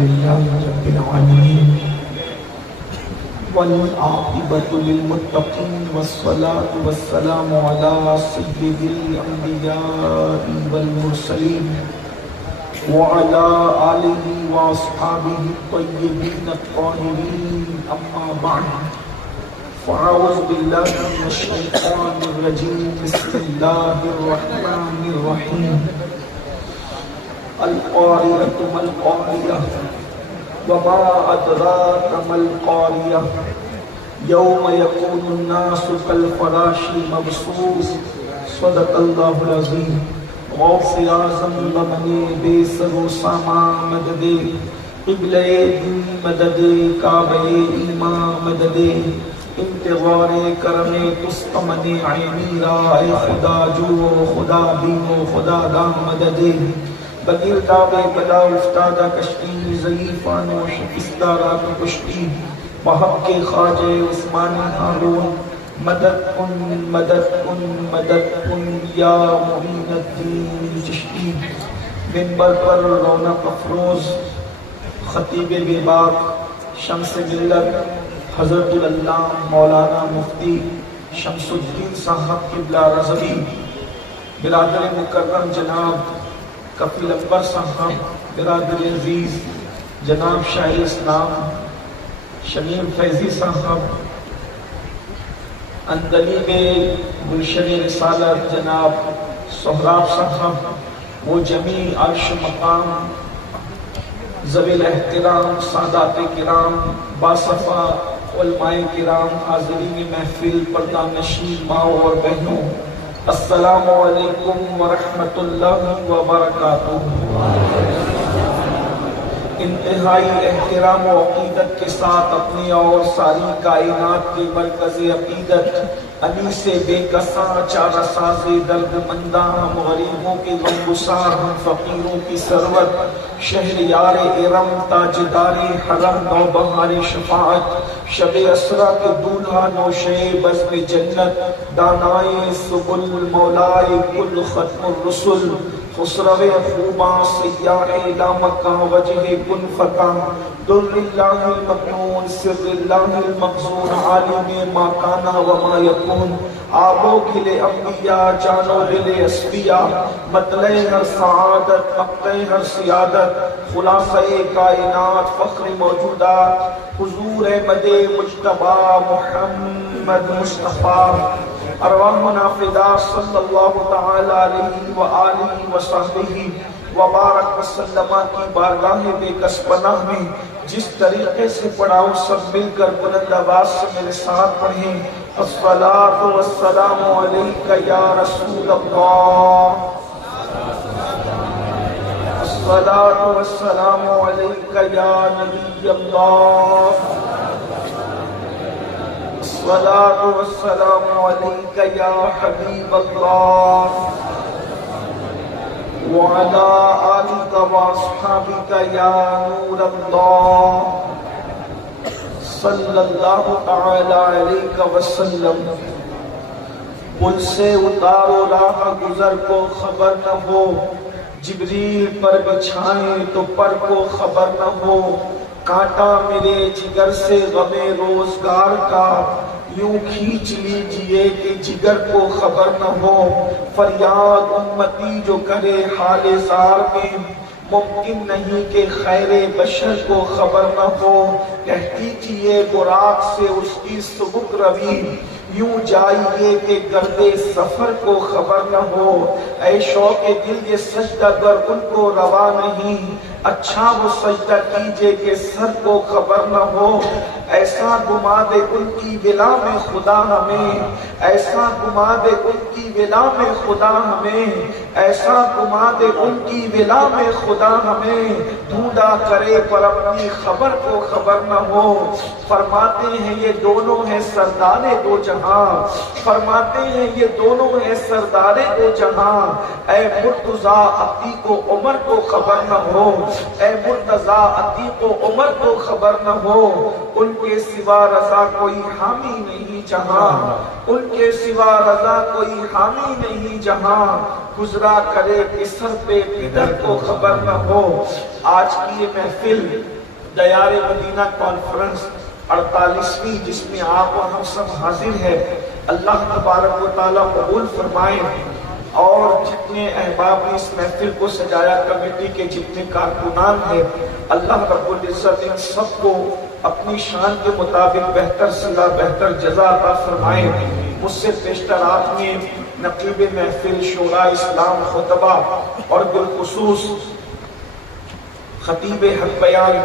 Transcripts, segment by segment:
لله رب العالمين والعاقبة للمتقين والصلاة والسلام على سيد الأنبياء والمرسلين وعلى آله وأصحابه الطيبين الطاهرين أما بعد فأعوذ بالله من الشيطان الرجيم بسم الله الرحمن الرحيم القارئة ما القارئة وما أدراك ما القارئة يوم يكون الناس كالفراش المبثوث صدق الله العظيم غوث اعظم لمن بے سر و سامان مدد قبلہ دین مدد کعبہ ایمان مدد انتظار کرم تستمن عینی رائے خدا جو خدا بین و خدا دام مدد بغیر دعوے بلا افتادہ کشتی ضعیفان و شکستہ رات کشتی بحق کے خواجہ عثمانی ہارون مدد کن مدد کن مدد کن یا معین الدین چشتی منبر پر رونق افروز خطیب بے باک شمس ملت حضرت العلامہ مولانا مفتی شمس الدین صاحب قبلہ رضوی، برادر مکرم جناب کفیل اکبر صاحب، برادر عزیز جناب شاہ اسلام شمیم فیضی صاحب، اندلی میں گلشن رسالت جناب سہراب صاحب، وہ جمیع عرش مقام ذوی الاحترام سادات کرام باصفا علماء کرام حاضرین محفل پردہ نشین ماں اور بہنوں، السلام علیکم ورحمۃ اللہ وبرکاتہ۔ انتہائی احترام و عقیدت کے ساتھ اپنی اور ساری کائنات کے مرکز عقیدت علی سے بے کساں چارہ ساز درد منداں، ہم غریبوں کے غمگسار، ہم فقیروں کی سرورت، شہریار ارم تاجدار حرم نوبہار شفاعت، شب اسرا کے دولہا نوشے بزم جنت، دانائے سبل مولائے کل ختم الرسل، خسرو خوباں سیاح لامکاں وجہ کن فتح، در اللہ المکنون سر اللہ المخزون، عالم ما کانا وما یکون، آبو گلے انبیاء جانو گلے اسفیاء، مطلع ہر سعادت مقطع ہر سیادت، خلاصہ کائنات فخر موجودات، حضور مد مجتبی محمد مصطفیٰ، ارواحنا فدا صلی اللہ تعالی علیہ وآلہ وصحبہ وبارک وسلم کی بارگاہ بے کس پناہ میں جس طریقے سے پڑھاؤ سب مل کر بلند آواز سے میرے ساتھ پڑھیں، الصلاۃ والسلام علیک یا رسول اللہ، الصلاۃ والسلام علیک یا نبی اللہ، الصلاۃ والسلام علیک یا حبیب اللہ، وعلى آلك وأصحابك يا نور الله صلی اللہ تعالی علیہ وسلم۔ پل سے اتارو راہ گزر کو خبر نہ ہو، جبریل پر بچھائیں تو پر کو خبر نہ ہو، کانٹا میرے جگر سے غم روزگار کا، یوں کھینچ لیجئے کہ جگر کو خبر نہ ہو، فریاد امتی جو کرے حال زار میں، ممکن نہیں کہ خیر بشر کو خبر نہ ہو، کہہ دیجئے براق سے اس کی سبک روی، یوں جائیے کہ گرد سفر کو خبر نہ ہو، اے شوق دل یہ سجدہ گر ان کو روا نہیں، اچھا وہ سجدہ کیجئے کہ سر کو خبر نہ ہو، ایسا گما دے ان کی ولا میں خدا ہمیں، ایسا گما دے ان کی ولا میں خدا ہمیں، ایسا گما دے ان کی ولا میں خدا ہمیں، ڈھونڈا کرے پر اپنی خبر کو خبر نہ ہو، فرماتے ہیں یہ دونوں ہیں سردار دو جہاں، فرماتے ہیں یہ دونوں ہیں سردار دو جہاں، اے مرتضیٰ عتیق و عمر کو خبر نہ ہو، اے مرتضیٰ عتیق و عمر کو خبر نہ ہو، ان کے سوا رضا کوئی حامی نہیں جہاں، ان کے سوا رضا کوئی حامی نامی نہیں جہاں گزرا کرے کہ سر پہ کدھر کو خبر نہ ہو۔ آج کی یہ محفل دیار مدینہ کانفرنس 48ویں جس میں آپ اور ہم سب حاضر ہیں، اللہ تبارک و تعالیٰ قبول فرمائیں، اور جتنے احباب نے اس محفل کو سجایا، کمیٹی کے جتنے کارکنان ہیں، اللہ رب العزت ان سب کو اپنی شان کے مطابق بہتر صلہ بہتر جزا عطا فرمائیں۔ مجھ سے پیشترات میں نقیب محفل شورا اسلام خطبہ اور بالخصوص خطیب حق بیان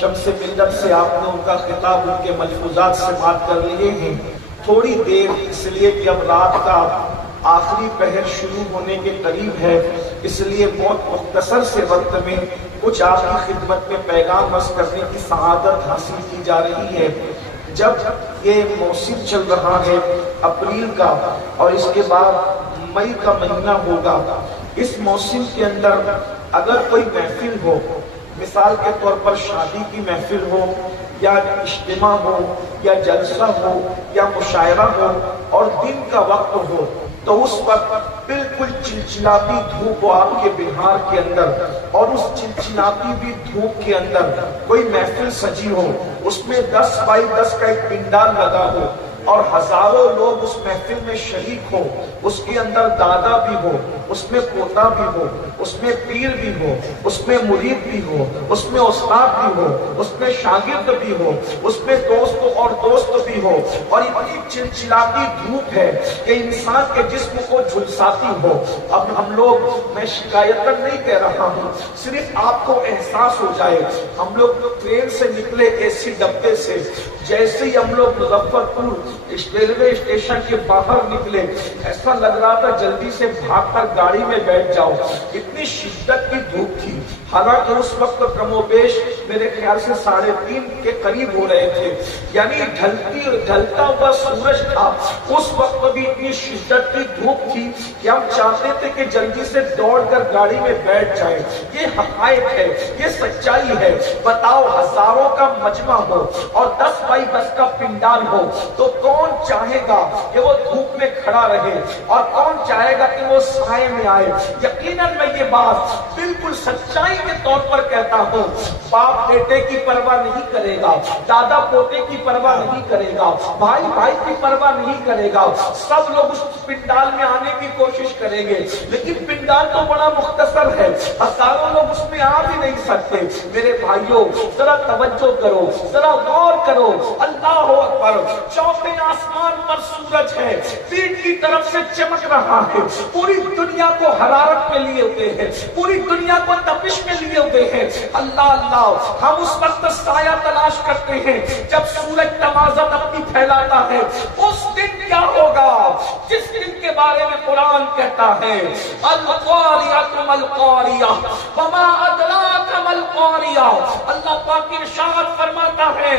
شمس ملت سے آپ نے ان کا خطاب ان کے ملفوظات سے بات کر لیے ہیں۔ تھوڑی دیر اس لیے کہ اب رات کا آخری پہر شروع ہونے کے قریب ہے، اس لیے بہت مختصر سے وقت میں کچھ آپ کی خدمت میں پیغام عرض کرنے کی سعادت حاصل کی جا رہی ہے۔ جب یہ موسم چل رہا ہے اپریل کا اور اس کے بعد مئی کا مہینہ ہوگا، اس موسم کے اندر اگر کوئی محفل ہو، مثال کے طور پر شادی کی محفل ہو یا اجتماع ہو یا جلسہ ہو یا مشاعرہ ہو اور دن کا وقت ہو، تو اس وقت بالکل چلچلاتی دھوپ ہو آپ کے بہار کے اندر، اور اس چلچلاتی بھی دھوپ کے اندر کوئی محفل سجی ہو، اس میں 10 بائی 10 کا ایک پنڈال لگا ہو اور ہزاروں لوگ اس محفل میں شریک ہو، اس کے اندر دادا بھی ہو، اس میں پوتا بھی ہو، اس میں پیر بھی ہو، اس میں مرید بھی ہو، اس میں استاد بھی ہو، اس میں شاگرد بھی ہو، اس میں دوست اور دوست بھی ہو، اور اتنی چلچلاتی دھوپ ہے کہ انسان کے جسم کو جھلساتی ہو۔ اب ہم لوگ، میں شکایتاً نہیں کہہ رہا ہوں، صرف آپ کو احساس ہو جائے، ہم لوگ ٹرین سے نکلے اے سی ڈبے سے، جیسے ہی ہم لوگ مظفر پور ریلوے اسٹیشن کے باہر نکلے، ایسا لگ رہا تھا جلدی سے بھاگ کر گاڑی میں بیٹھ جاؤ، اتنی شدت کی دھوپ تھی۔ حالانکہ اس وقت کم و بیش میرے خیال سے 3:30 کے قریب ہو رہے تھے، یعنی ڈھلتا ہوا سورج تھا۔ اس وقت بھی اتنی شدت کی دھوپ تھی کہ ہم چاہتے تھے کہ جلدی سے دوڑ کر گاڑی میں بیٹھ جائیں۔ یہ حقائق ہے، یہ سچائی ہے۔ بتاؤ، ہزاروں کا مجمع ہو اور 10 بائی 10 کا پنڈال ہو تو کون چاہے گا کہ وہ دھوپ میں کھڑا رہے، اور کون چاہے گا کہ وہ سائے میں آئے؟ یقیناً میں یہ بات بالکل سچائی کے طور پر کہتا ہوں، باپ بیٹے کی پرواہ نہیں کرے گا، دادا پوتے کی پرواہ نہیں کرے گا، بھائی بھائی کی پرواہ نہیں کرے گا، سب لوگ اس پنڈال میں آنے کی کوشش کریں گے، لیکن پنڈال تو بڑا مختصر ہے، ہزاروں لوگ اس میں آ بھی نہیں سکتے۔ میرے بھائیوں، ذرا توجہ کرو، ذرا غور کرو، اللہ اکبر، چوتھے آسمان پر سورج ہے، پیٹ کی طرف سے چمک رہا ہے، پوری دنیا کو حرارت میں لیے ہوئے ہیں، پوری دنیا کو تپش میں لیے ہوئے ہیں۔ اللہ اللہ، ہم اس وقت سایہ تلاش کرتے ہیں جب سورج تمازت اپنی پھیلاتا ہے۔ اس دن کیا ہوگا جس دن کے بارے میں قرآن کہتا ہے، القاریۃ ما القاریہ وما ادراک ما القاریہ۔ اللہ پاک ارشاد فرماتا ہے،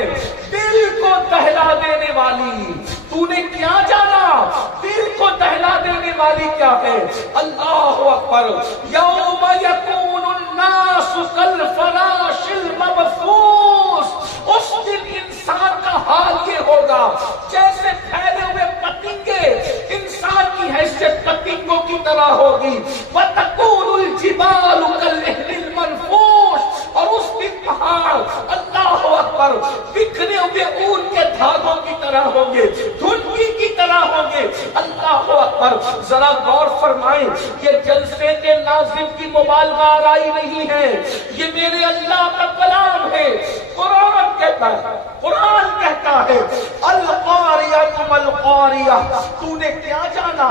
دل کو دہلا دینے والی، تو نے کیا جانا دل کو دہلا دینے والی کیا ہے؟ اللہ اکبر، یوم یکون الناس کالفراش المبثوث۔ اس دن انسان کا حال یہ ہوگا جیسے پھیلے ہوئے پتنگے، انسان کی حیثیت پتنگوں کی طرح ہوگی۔ وتکون الجبال کالعہن المنفوش، اور اس دن پہاڑ، اللہ اکبر، بکھرے ہوئے اون کے دھاگوں کی طرح ہوں گے، دھنکی کی طرح ہوں گے۔ اللہ اکبر، ذرا غور فرمائیں، یہ جلسے کے ناظم کی مبالغہ آرائی نہیں ہے، یہ میرے اللہ کا کلام ہے۔ قرآن کہتا ہے، قرآن کہتا ہے، القاریۃ ما القاریہ، تو نے کیا جانا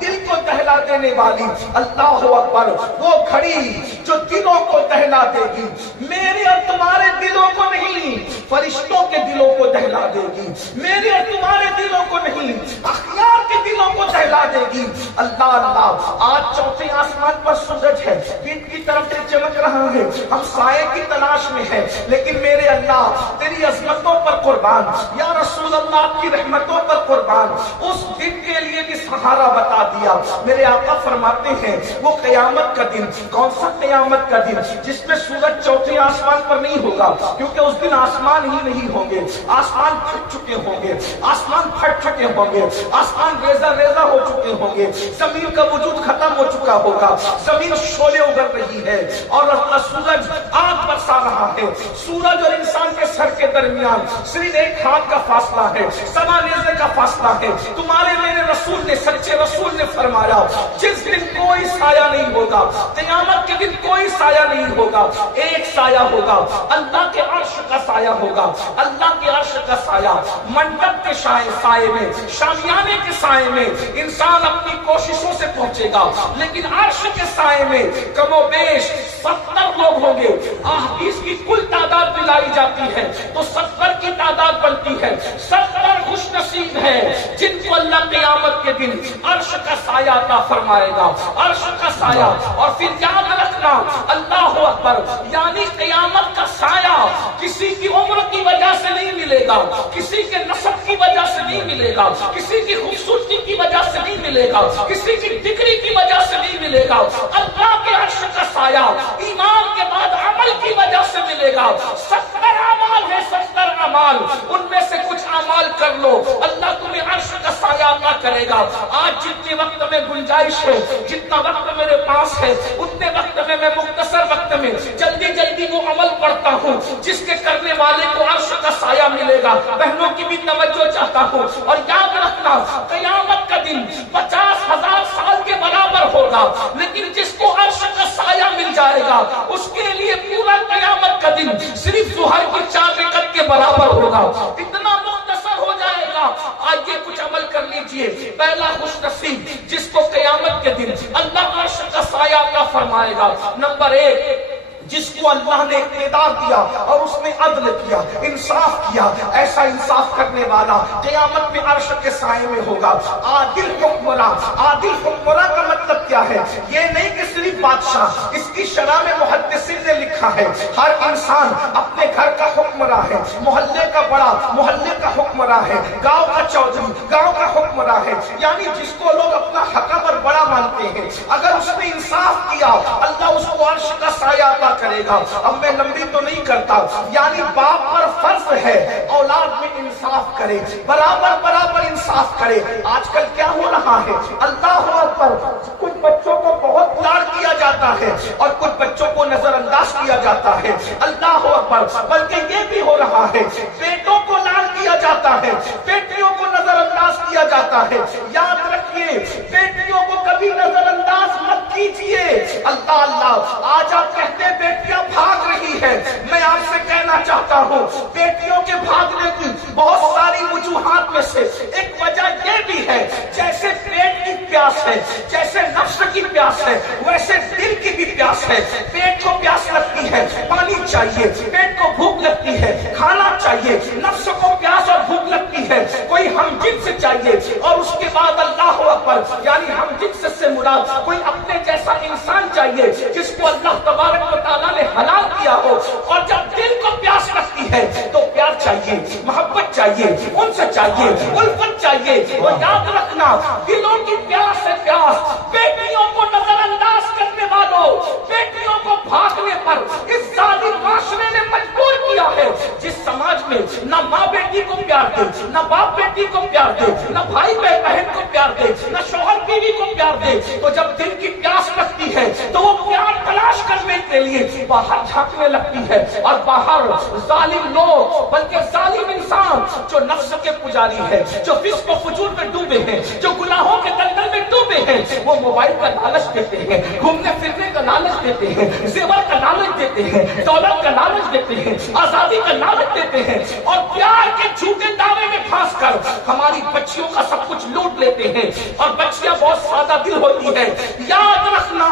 دل کو دہلا دینے والی۔ اللہ اکبر، وہ گھڑی جو دلوں کو دہلا دے گی، میرے اور تمہارے دلوں کو نہیں، فرشتوں کے دلوں کو دہلا دے گی، میرے اور تمہارے دلوں کو نہیں، اخیار کے دلوں کو دہلا دے گی۔ اللہ اللہ، آج چوتھے آسمان پر سورج ہے، پیٹ کی طرف سے چمک رہا ہے، ہم سائے کی تلاش میں ہیں، لیکن میرے اللہ تیری عظمتوں پر قربان، یا رسول اللہ آپ کی رحمتوں پر قربان اس دن کے لیے بھی سہارا بتا دیا. میرے آقا فرماتے ہیں وہ قیامت کا دن. کون سا قیامت کا دن؟ جس میں سورج چوتھے آسمان پر نہیں ہوگا، کیونکہ اس دن آسمان ہی نہیں ہوں گے. آسمان پھٹ چکے ہوں گے، آسمان پھٹ چکے ہوں گے، آسمان ریزہ ریزہ ہو چکے ہوں گے، زمین کا وجود ختم ہو چکا ہوگا، زمین شعلے اگل رہی ہے اور سورج آگ برسا رہا ہے. سورج اور انسان کے سر کے درمیان صرف ایک ہاتھ کا فاصلہ ہے، سوا نیزے کا فاصلہ ہے. تمہارے میرے رسول نے، سچے رسول نے فرمایا جس دن کوئی سایہ نہیں ہوگا، قیامت کے دن کوئی سایہ نہیں ہوگا. ایک سایہ ہوگا، اللہ کے عرش کا سایہ ہوگا. اللہ کے عرش کا سایہ. منڈپ کے سائے میں، شامیانے کے سائے میں انسان اپنی کوششوں سے پہنچے گا، لیکن عرش کے سائے میں کم و بیش 70 لوگ ہوں گے. احادیث کی کل تعداد ملائی جاتی ہے تو 70 کی تعداد بنتی ہے. 70 خوش نصیب ہیں جن کو اللہ قیامت کے دن عرش کا سایہ عطا فرمائے گا. عرش کا سایہ. اور پھر یاد رکھنا، اللہ اکبر، یعنی قیامت کا سایہ کسی کی عمر کی وجہ سے نہیں ملے گا، کسی کے نسب کی وجہ سے نہیں ملے گا، کسی کی خوبصورتی کی وجہ سے نہیں ملے گا، کسی کی ڈگری کی وجہ سے نہیں ملے گا. اللہ کے عرش کا سایہ ایمان کے بعد عمل کی وجہ سے ملے گا. 70 اعمال ہے، 70 اعمال، ان میں سے کچھ اعمال کر لو، اللہ تمہیں عرش کا سایہ عطا کرے گا. آج جتنے وقت میں گنجائش ہے، جتنا وقت میرے پاس ہے، اتنے وقت میں مختصر وقت میں جلدی جلدی وہ عمل پڑھتا ہوں جس کے کرنے والے کو عرش کا سایہ ملے گا. بہنوں کی بھی توجہ چاہتا ہوں. اور یاد رکھنا، قیامت کا دن 50,000 سال کے برابر ہوگا، لیکن جس کو عرش کا سایہ مل جائے گا اس کے لیے پورا قیامت کا دن صرف ظہر کی 4 رکعت کے برابر ہوگا. اتنا مختصر ہو جائے گا. آئیے کچھ عمل کر لیجئے. پہلا خوش نصیب جس کو قیامت کے دن اللہ عرش کا سایہ عطا فرمائے گا. نمبر 1، جس کو اللہ نے اقتدار دیا اور اس نے عدل کیا، انصاف کیا. ایسا انصاف کرنے والا قیامت میں عرش کے سائے میں ہوگا. عادل حکمراں. عادل حکمراں کا مطلب کیا ہے؟ یہ نہیں کہ صرف بادشاہ. اس کی شرح میں محدثین نے لکھا ہے ہر انسان اپنے گھر کا حکمراں ہے، محلے کا بڑا محلے کا حکمراں ہے، گاؤں کا چودھری گاؤں کا حکمراں ہے. یعنی جس کو لوگ اپنا حکم اور بڑا مانتے ہیں، اگر اس نے انصاف کیا اللہ اس کو عرش کا سایہ عطا کرے گا. اب میں لمبی تو نہیں کرتا. یعنی باپ پر فرض ہے اولاد میں انصاف کرے، برابر برابر انصاف کرے. آج کل کیا ہو رہا ہے؟ اللہ اکبر، کچھ بچوں کو بہت لاڈ کیا جاتا ہے اور کچھ بچوں کو نظر انداز کیا جاتا ہے. اللہ اکبر، بلکہ یہ بھی ہو رہا ہے بیٹوں کو لاڈ کیا جاتا ہے، بیٹیوں کو نظر انداز کیا جاتا ہے. یاد رکھیے، بیٹیوں کو کبھی نظر انداز مت کیجیے. اللہ اللہ، آج آپ کہتے ہیں بیٹیاں بھاگ رہی ہے. میں آپ سے کہنا چاہتا ہوں بیٹیوں کے بھاگنے کی بہت ساری وجوہات میں سے ایک وجہ یہ بھی ہے، جیسے پیٹ کی پیاس ہے، جیسے نفس کی پیاس ہے، ویسے دل کی بھی پیاس ہے. پیٹ کو پیاس لگتی ہے، پانی چاہیے. پیٹ کو بھوک لگتی ہے، کھانا چاہیے. نفس کو پیاس اور بھوک لگتی ہے، کوئی ہم جنس چاہیے. اور اس کے بعد اللہ اکبر، یعنی ہم جنس سے مراد کوئی اپنے جیسا انسان چاہیے جس کو اللہ تبارک و تعالیٰ نے حلال کیا ہو. اور جب دل کو پیاس لگتی ہے تو پیار چاہیے، محبت چاہیے، ان سے چاہیے، الفت چاہیے. اور یاد رکھنا، دلوں کی پیاس ہے پیاس. بیٹیوں کو نظر انداز کرنے والوں، بیٹیوں کو بھاگنے پر اس ظالم معاشرے نے مجبور کیا ہے. جس سماج میں نہ ماں بیٹی کو پیار دے، نہ باپ بیٹی کو پیار دے، نہ بھائی بہن کو پیار دے، نہ شوہر بیوی کو پیار دے، تو جب دل کی پیاس لگتی ہے تو وہ پیار تلاش کرنے کے لیے باہر جھانکنے لگتی ہے. اور باہر ظالم لوگ، بلکہ ظالم انسان جو نفس کے پجاری ہے، جو فسق و فجور میں ڈوبے ہیں، جو گناہوں کے دلدل میں ڈوبے ہیں، وہ موبائل کا لالچ دیتے ہیں، گھومنے پھرنے کا لالچ دیتے ہیں، زیور کا لالچ دیتے ہیں، دولت کا لالچ دیتے ہیں، آزادی کا لالچ دیتے ہیں. اور پیار کے جھوٹے دعوے میں پھنس کر ہماری بچیوں کا سب کچھ لوٹ لیتے ہیں. اور بچیاں بہت سادہ دل ہوتی ہے. یاد رکھنا،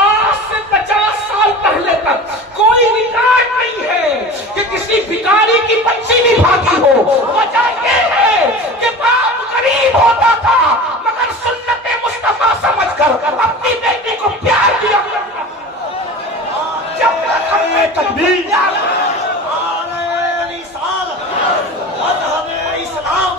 آج سے 50 سال پہلے تک کوئی ریکارڈ نہیں ہے کہ کسی بھکاری کی بچی بھی بھاگی ہو. وجہ یہ ہے کہ باپ غریب ہوتا تھا مگر سنت مصطفیٰ سمجھ کر اپنی بیٹی کو پیار دیا. جب تک ہم میں تکبیر اسلام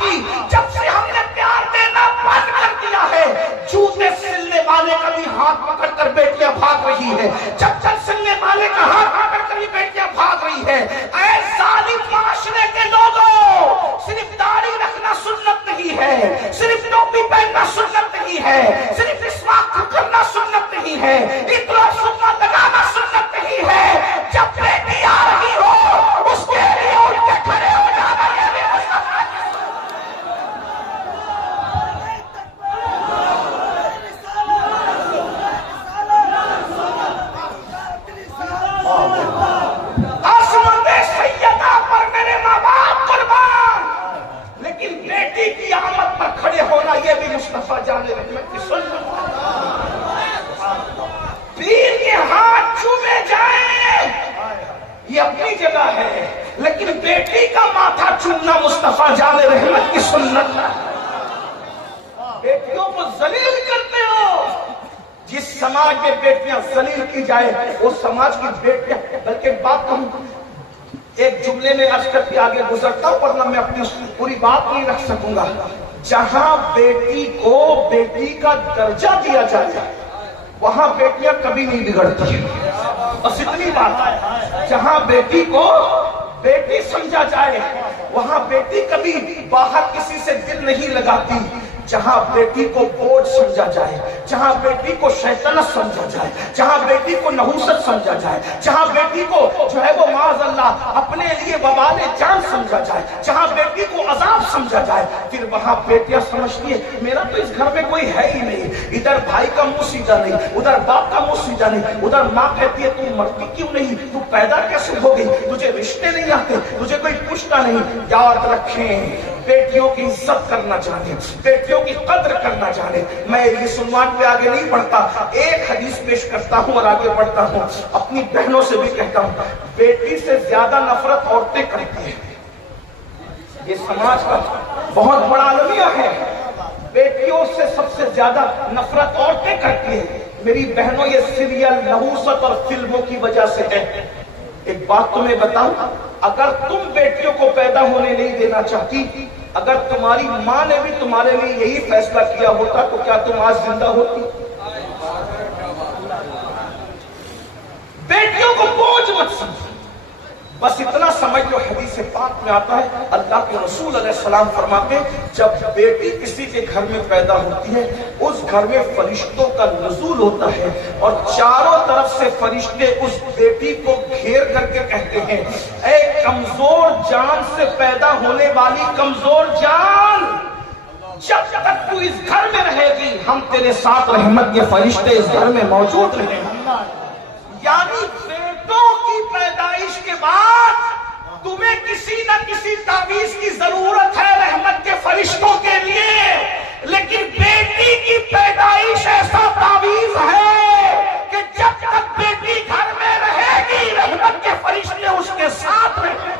کی جب سے ہم نے پیار دینا بند کر دیا ہے، جوتے سلنے والے کا بھی ہاتھ پکڑ کر بیٹیاں بھاگ رہی ہے، چپل سلنے والے کا ہاتھ پکڑ کر بھی بیٹیاں بھاگ رہی ہے۔ اے ظالم معاشرے کے لوگوں، صرف داڑھی رکھنا سنت نہیں ہے، صرف ٹوپی پہننا سنت نہیں ہے، صرف مسواک کرنا سنت نہیں ہے، اتنا سنت لگانا سنت نہیں ہے۔ جب بیٹی آ رہی ہو اس کے لیے اٹھ کے کھڑے ہو جانا یہ بھی مصطفیٰ کی عظمت سیدہ پر میرے ماں باپ قربان، لیکن بیٹی کی آمد پر کھڑے ہونا یہ بھی مصطفیٰ جان رحمت کی سنت۔ پیر کے ہاتھ چومے جائیں یہ اپنی جگہ ہے، لیکن بیٹی کا ماتھا چومنا مصطفیٰ جان رحمت کی سنت ہے۔ بیٹیوں کو ذلیل کرتے ہو، جس سماج میں بیٹیاں ذلیل کی جائے وہ سماج کی بیٹیاں، بلکہ بات کہوں ایک جملے میں عرض کر کے آگے گزرتا ہوں ورنہ میں اپنی پوری بات نہیں رکھ سکوں گا۔ جہاں بیٹی کو بیٹی کا درجہ دیا جائے وہاں بیٹیاں کبھی نہیں بگڑتی، بس اتنی بات ہے۔ جہاں بیٹی کو بیٹی سمجھا جائے وہاں بیٹی کبھی باہر کسی سے دل نہیں لگاتی۔ جہاں بیٹی کو بوجھ سمجھا جائے، جہاں بیٹی کو شیطنت سمجھا جائے، جہاں بیٹی کو نحوست سمجھا جائے، جہاں بیٹی کو جو ہے وہ معاذ اللہ اپنے لیے وبال جان سمجھا جائے، جہاں بیٹی کو عذاب سمجھا جائے، پھر وہاں بیٹیاں سمجھتی ہے میرا تو اس گھر میں کوئی ہے ہی نہیں، ادھر بھائی کا منہ سیدھا نہیں، ادھر باپ کا منہ سیدھا نہیں، ادھر ماں کہتی ہے تم مرتی کیوں نہیں، تو پیدا کیسے ہو گئی، تجھے رشتے نہیں آتے، تجھے کوئی پوچھتا نہیں۔ یاد رکھیں بیٹیوں کی عزت کرنا جانے، بیٹیوں کی قدر کرنا جانے۔ میں اس عنوان پہ آگے نہیں بڑھتا، ایک حدیث پیش کرتا ہوں اور آگے بڑھتا ہوں۔ اپنی بہنوں سے بھی کہتا ہوں بیٹی سے زیادہ نفرت عورتیں کرتی ہیں، یہ سماج کا بہت بڑا المیہ ہے۔ بیٹیوں سے سب سے زیادہ نفرت عورتیں کرتی ہیں۔ میری بہنوں یہ سیریل نحوست اور فلموں کی وجہ سے ہے۔ ایک بات تمہیں بتاؤں، اگر تم بیٹیوں کو پیدا ہونے نہیں دینا چاہتی، اگر تمہاری ماں نے بھی تمہارے لیے یہی فیصلہ کیا ہوتا تو کیا تم آج زندہ ہوتی؟ بیٹیوں کو بوجھ مت سمجھو، بس اتنا سمجھ لو حدیث پاک میں آتا ہے اللہ کے رسول علیہ السلام فرماتے ہیں جب بیٹی کسی کے گھر میں پیدا ہوتی ہے اس گھر میں فرشتوں کا نزول ہوتا ہے اور چاروں طرف سے فرشتے اس بیٹی کو گھیر کر کے کہتے ہیں اے کمزور جان سے پیدا ہونے والی کمزور جان، جب تک تو اس گھر میں رہے گی ہم تیرے ساتھ رحمت کے فرشتے اس گھر میں موجود رہیں گے۔ یعنی بیٹوں کی پیدائش کے بعد تمہیں کسی نہ کسی تعویذ کی ضرورت ہے رحمت کے فرشتوں کے لیے، لیکن بیٹی کی پیدائش ایسا تعویذ ہے کہ جب تک بیٹی گھر میں رہے گی رحمت کے فرشتے اس کے ساتھ رہیں گے۔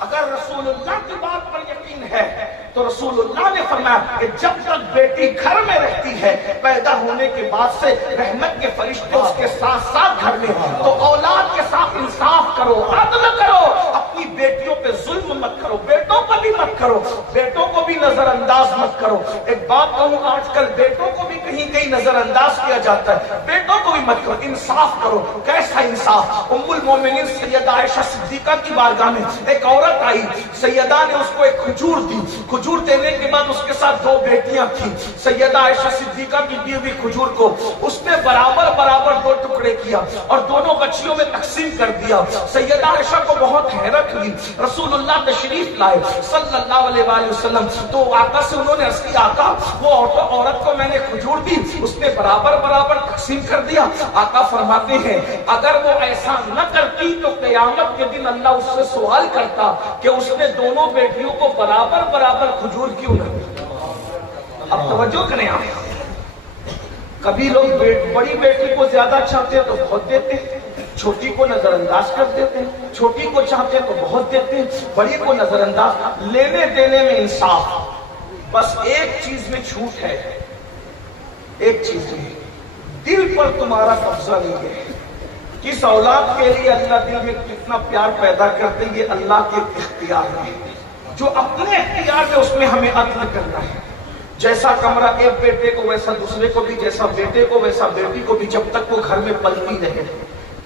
اگر رسول اللہ کی بات پر یقین ہے تو رسول اللہ نے فرمایا کہ جب تک بیٹی گھر میں رہتی ہے پیدا ہونے کے بعد سے رحمت کے فرشتے اس کے ساتھ ساتھ گھر میں، تو اولاد کے ساتھ انصاف کرو، عدل کرو، اپنی بیٹیوں پہ ظلم مت کرو، بیٹوں کو بھی مت کرو، بیٹوں کو بھی نظر انداز مت کرو۔ ایک بات کہوں آج کل بیٹوں کو بھی کہیں کہیں نظر انداز کیا جاتا ہے، بیٹوں کو بھی مت کرو، انصاف کرو۔ کیسا انصاف؟ ام المومنین سیدہ عائشہ صدیقہ کی بارگاہ میں ایک عورت آئی، سیدہ نے اس کو ایک کھجور دی، کھجور دینے کے بعد اس کے ساتھ دو بیٹیاں تھیں، سیدہ عائشہ صدیقہ کی دی ہوئی کھجور کو اس نے برابر برابر دو ٹکڑے کیا اور دونوں بچیوں میں تقسیم کر دیا۔ سیدہ عائشہ کو بہت حیرت ہوئی، رسول اللہ تشریف لائے صلی اللہ علیہ وآلہ وسلم تو آقا سے انہوں نے عرض کی آقا وہ عورت کو میں نے کھجور دی اس نے برابر برابر تقسیم کر دیا۔ آقا فرماتے ہیں اگر وہ ایسا نہ کرتی تو قیامت کے دن اللہ اس سے سوال کرتا کہ اس نے دونوں بیٹیوں کو برابر برابر کھجور کیوں نہ دی۔ اب توجہ کریں آپ، کبھی لوگ بڑی بیٹی کو زیادہ چاہتے ہیں تو بہت دیتے ہیں، چھوٹی کو نظر انداز کر دیتے ہیں، چھوٹی کو چاہتے ہیں تو بہت دیتے ہیں، بڑی کو نظر انداز۔ لینے دینے میں انصاف، بس ایک چیز میں چھوٹ ہے، ایک چیز میں دل پر تمہارا قبضہ نہیں ہے۔ کس اولاد کے لیے اللہ دل میں کتنا پیار پیدا کرتے یہ اللہ کے اختیار میں ہے۔ جو اپنے اختیار میں اس میں ہمیں عدل کرنا ہے. جیسا کمرہ ایک بیٹے کو ویسا دوسرے کو بھی, جیسا بیٹے کو ویسا بیٹی کو بھی, جب تک وہ گھر میں پلتی رہے.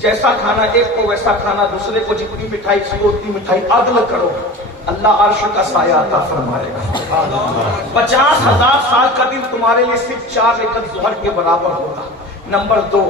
جیسا کھانا ایک کو ویسا کھانا دوسرے کو, جتنی مٹھائی اس کو اتنی مٹھائی. عدل کرو, اللہ عرش کا سایہ عطا فرمائے گا. 50,000 سال کا دن تمہارے لیے صرف 4 رکعت ظہر کے برابر ہوگا. نمبر 2,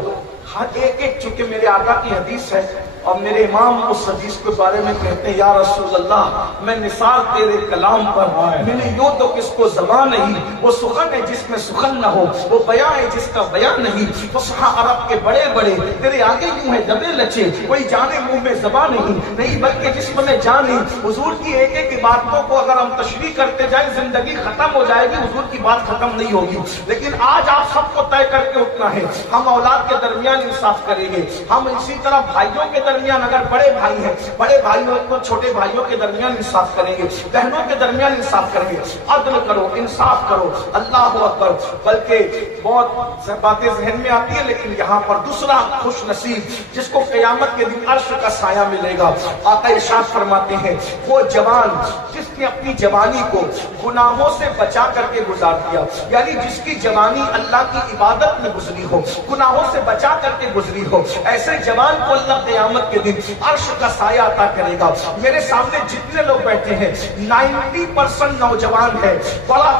ہر ایک چونکہ میرے آقا کی حدیث ہے اور میرے امام اس حدیث کے بارے میں کہتے ہیں, یا رسول اللہ میں نثار تیرے کلام پر, میں نے یوں تو کس کو زبان نہیں, وہ سخن ہے جس میں سخن نہ ہو, وہ بیان ہے جس کا بیان نہیں. فصحا عرب کے بڑے بڑے تیرے آگے کیوں ہے دبے لچے, کوئی جانے منہ میں زبان نہیں بلکہ جسم میں جان ہی. حضور کی ایک ایک عبادتوں کو اگر ہم تشریح کرتے جائیں زندگی ختم ہو جائے گی, حضور کی بات ختم نہیں ہوگی. لیکن آج آپ سب کو طے کر کے اٹھنا ہے. ہم اولاد کے درمیان انصاف کریں گے, ہم اسی طرح بھائیوں کے درمیان, اگر بڑے بھائی ہیں بڑے بھائیوں کو چھوٹے بھائیوں کے درمیان انصاف کریں گے, بہنوں کے درمیان انصاف کریں گے. عدل کرو, انصاف کرو. اللہ اکبر. بلکہ بہت باتیں ذہن میں آتی ہیں, لیکن یہاں پر دوسرا خوش نصیب جس کو قیامت کے دن عرش کا سایہ ملے گا. آقا ارشاد فرماتے ہیں, وہ جوان جس نے اپنی جوانی کو گناہوں سے بچا کر کے گزار دیا, یعنی جس کی جوانی اللہ کی عبادت میں گزری ہو, گناہوں سے بچا کر کے گزری ہو, ایسے جوان کو اللہ قیامت کے دن عرش کا سایہ عطا کرے گا. میرے سامنے جتنے لوگ بیٹھے ہیں 90% نوجوان ہے. بڑا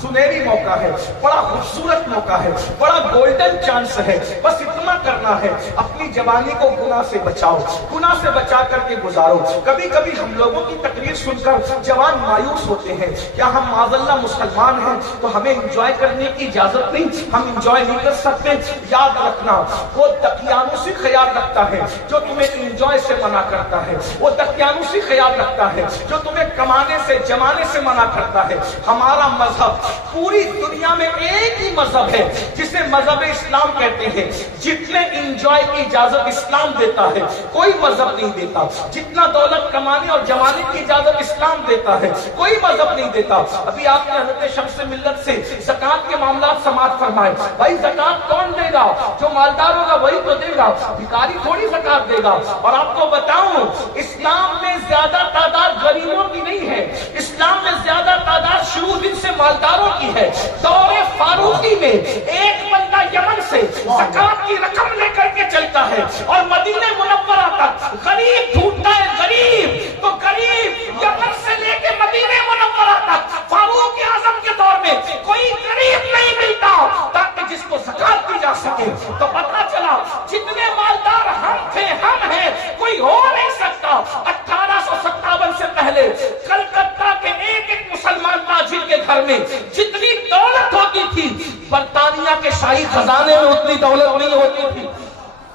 سنہری موقع ہے, بڑا خوبصورت موقع ہے, بڑا گولڈن چانس ہے. بس اتنا کرنا ہے, اپنی جوانی کو گناہ سے بچاؤ, گناہ سے بچا کر کے گزارو. کبھی کبھی ہم لوگوں کی تقریر سن کر جوان مایوس ہوتے ہیں, کیا ہم معاذ اللہ مسلمان ہیں تو ہمیں انجوائے کرنے کی اجازت نہیں, ہم انجوائے نہیں کر سکتے؟ یاد رکھنا, وہ دقیانوسی خیال رکھتا ہے جو تمہیں انجوائے سے منع کرتا ہے, وہ دقیانوسی خیال رکھتا ہے جو تمہیں کمانے سے جمانے سے منع کرتا ہے. ہمارا مذہب, پوری دنیا میں ایک ہی مذہب ہے جسے مذہب اسلام کہتے ہیں. جتنے انجوائے کی اجازت اسلام دیتا ہے کوئی مذہب نہیں دیتا, جتنا دولت کمانے اور جمانے کی اجازت اسلام دیتا ہے کوئی مذہب نہیں دیتا. ابھی آپ نے حضرت شمس ملت سے زکات کے معاملات سماعت فرمائے. بھائی زکات کون دے گا؟ جو مالدار ہوگا وہی تو دے گا, بھکاری تھوڑی زکات دے گا. اور آپ کو بتاؤں, اسلام میں زیادہ تعداد غریبوں کی نہیں ہے, اسلام میں زیادہ تعداد شروع دن سے مالداروں کی ہے. دور فاروقی میں ایک بندہ یمن سے زکات کی رقم لے کر کے چلتا ہے اور مدینہ منورہ تک غریب ڈھونڈتا ہے. غریب تو غریب یمن سے لے کے مدینہ منورہ تک فاروق اعظم کے دور میں کوئی غریب نہیں ملتا تاکہ جس کو زکات دی جا سکے. تو پتہ چلا جتنے مالدار ہم تھے, ہم ہیں, کوئی ہو نہیں سکتا. 1857 سے پہلے کلکتہ کے ایک ایک مسلمان تاجر کے گھر میں جتنی دولت ہوتی تھی برطانیہ کے شاہی خزانے میں اتنی دولت نہیں ہوتی تھی.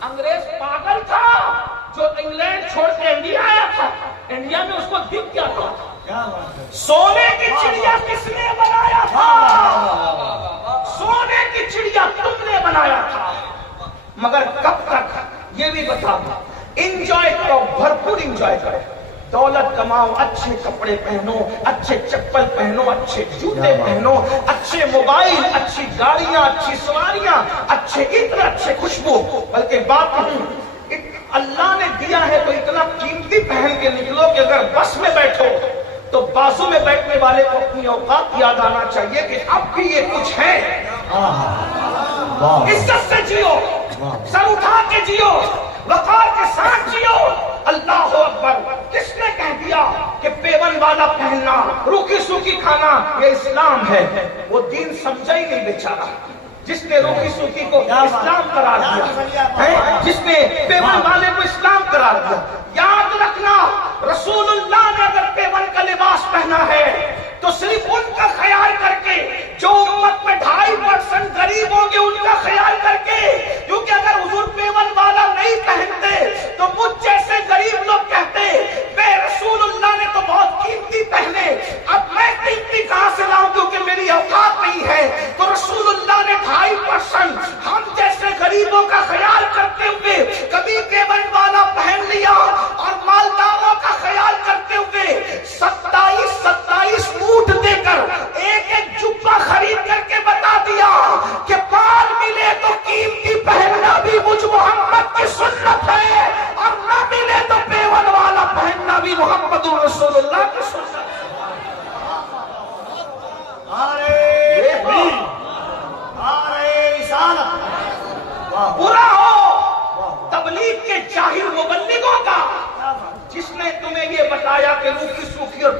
انگریز پاگل تھا جو انگلینڈ چھوڑ کے انڈیا آیا تھا. انڈیا میں اس کو دکھ کیا تھا؟ سونے کی چڑیا کس نے بنایا تھا؟ سونے کی چڑیا تم نے بنایا تھا. مگر کب تک یہ بھی بتا دو. انجوائے کرو, بھرپور انجوائے کرو, دولت کماؤ, اچھے کپڑے پہنو, اچھے چپل پہنو, اچھے جوتے پہنو, اچھے موبائل, اچھی گاڑیاں, اچھی سواریاں, اچھے عطر, اچھے خوشبو. بلکہ بات کہوں, اللہ نے دیا ہے تو اتنا قیمتی پہن کے نکلو کہ اگر بس میں بیٹھو تو بازو میں بیٹھنے والے کو اپنی اوقات یاد آنا چاہیے کہ اب بھی یہ کچھ ہے. عزت سے جیو, سر اٹھا کے جیو, وقار کے ساتھ جیو. اللہ اکبر. کس نے کہہ دیا کہ پیون والا پہننا, روکھی سوکھی کھانا یہ اسلام ہے؟ وہ دین سمجھا ہی نہیں بیچارہ. جس نے روکھی سوکھی کو اسلام قرار دیا, جس نے پیون والے کو اسلام قرار دیا. یاد رکھنا, رسول اللہ نے اگر پیون کا لباس پہنا ہے تو صرف ان کا خیال کر کے جو امت میں 2.5% غریب ہوں گے ان کا خیال کر کے, کیونکہ اگر حضور پیون والا نہیں پہنتے تو مجھ جیسے غریب لوگ کہتے بے رسول اللہ نے تو بہت قیمتی پہنے, اب میں قیمتی کہاں سے لاؤں کیونکہ میری اوقات نہیں ہے. تو رسول اللہ نے 2.5% ہم جیسے غریبوں کا خیال کرتے ہوئے کبھی پیون والا پہن لیا, اور مالداروں کا خیال کرتے ہوئے 27 اونٹ دے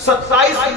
27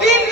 3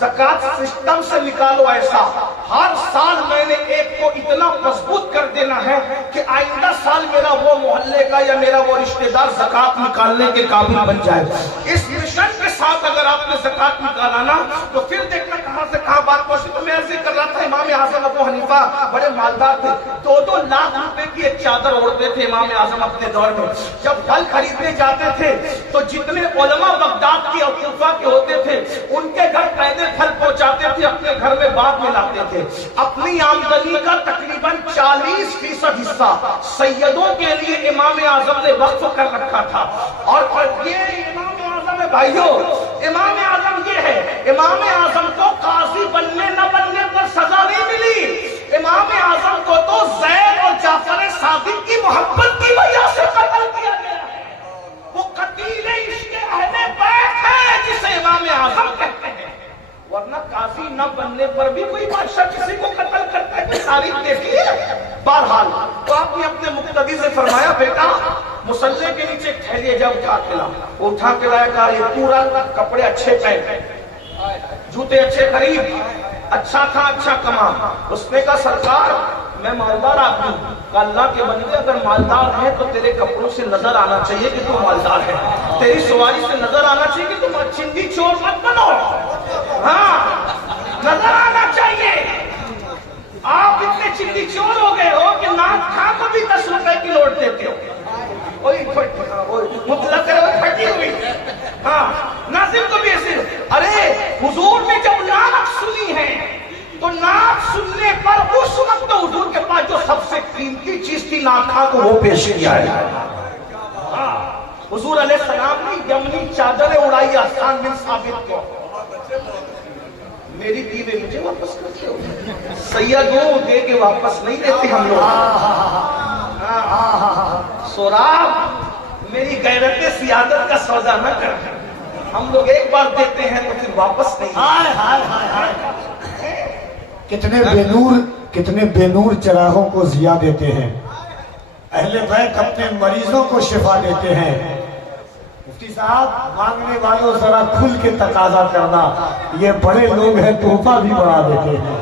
زکات سسٹم سے نکالو ایسا، ہر سال میں نے ایک کو اتنا مضبوط کر دینا ہے کہ آئندہ سال میرا وہ محلے کا یا میرا وہ رشتہ دار زکات نکالنے کے قابل بن جائے۔ اس مشن کے ساتھ اگر آپ نے زکات نکالا نا تو پھر دیکھنا کہاں سے کہاں بات پہنچی۔ تو میں عرض کر رہا تھا امام اعظم ابو حنیفہ بڑے مالدار تھے، 2-2 لاکھ روپے کی ایک چادر اوڑھتے تھے امام اعظم اپنے دور میں۔ جب پھل خریدنے جاتے تھے تو جتنے علماء بغداد کی اور کوفہ کے ہوتے تھے ان کے گھر پہلے پھل پہنچاتے تھے، اپنے گھر میں بعد میں لاتے تھے۔ اپنی آمدنی کا تقریباً 40% حصہ سیدوں کے لیے امام اعظم نے وقف کر رکھا تھا۔ اور یہ امام اعظم ہے بھائیو، امام اعظم یہ ہے، امام اعظم کو قاضی بننے نہ بننے پر سزا نہیں ملی، امام اعظم کو تو زید اور جعفر صادق کی محبت کی وجہ سے قتل کیا گیا ہے۔ وہ قتیل عشق اہل بیت ہے جسے امام اعظم کہتے ہیں، ورنہ قاضی نہ بننے پر بھی کوئی بادشاہ کسی کو قتل کرتا ہے، کوئی تاریخ دیکھی ہے؟ بہرحال تو آپ نے اپنے مقتدی سے فرمایا بیٹا مصلے کے نیچے تھیلیے جا اٹھا کے لا، اٹھا کے لایا، کہا یہ پورا کپڑے اچھے پہن، جوتے اچھے خرید، اچھا کھا اچھا کما۔ اس نے کہا سرکار میں مالدار آدمی ہوں، کہ اللہ کے بندے اگر مالدار ہے تو تیرے کپڑوں سے نظر آنا چاہیے کہ تو مالدار ہے، تیری سواری سے نظر آنا چاہیے کہ تم چندی چور مت بنو، ہاں نظر آنا چاہیے۔ آپ اتنے چندی چور ہو گئے ہو کہ ناک کھا کو بھی 10 روپے کی نوٹ دیتے ہو، مطلق پھٹی ہوئی، ہاں ناظم کو بھی ایسے۔ ارے حضور نے جب نعت سنی ہے تو نعت سننے پر اس وقت حضور کے پاس جو سب سے قیمتی چیز تھی ناکھا کو وہ پیش کیا ہے۔ حضور علیہ السلام نے یمنی چادریں اڑائی حسان بن ثابت کو، میری بیوی مجھے واپس کرتے ہو، سیدوں دے کے واپس نہیں دیتے ہم لوگ، سوراب میری غیرت سیادت کا سودا نہ کر، ہم لوگ ایک بار دیتے ہیں تو پھر واپس نہیں۔ کتنے بے نور چراغوں کو ضیاء دیتے ہیں، اہل بیت اپنے مریضوں کو شفا دیتے ہیں۔ مفتی صاحب مانگنے والوں ذرا کھل کے تقاضا کرنا، یہ بڑے لوگ ہیں تحفہ بھی بڑھا دیتے ہیں۔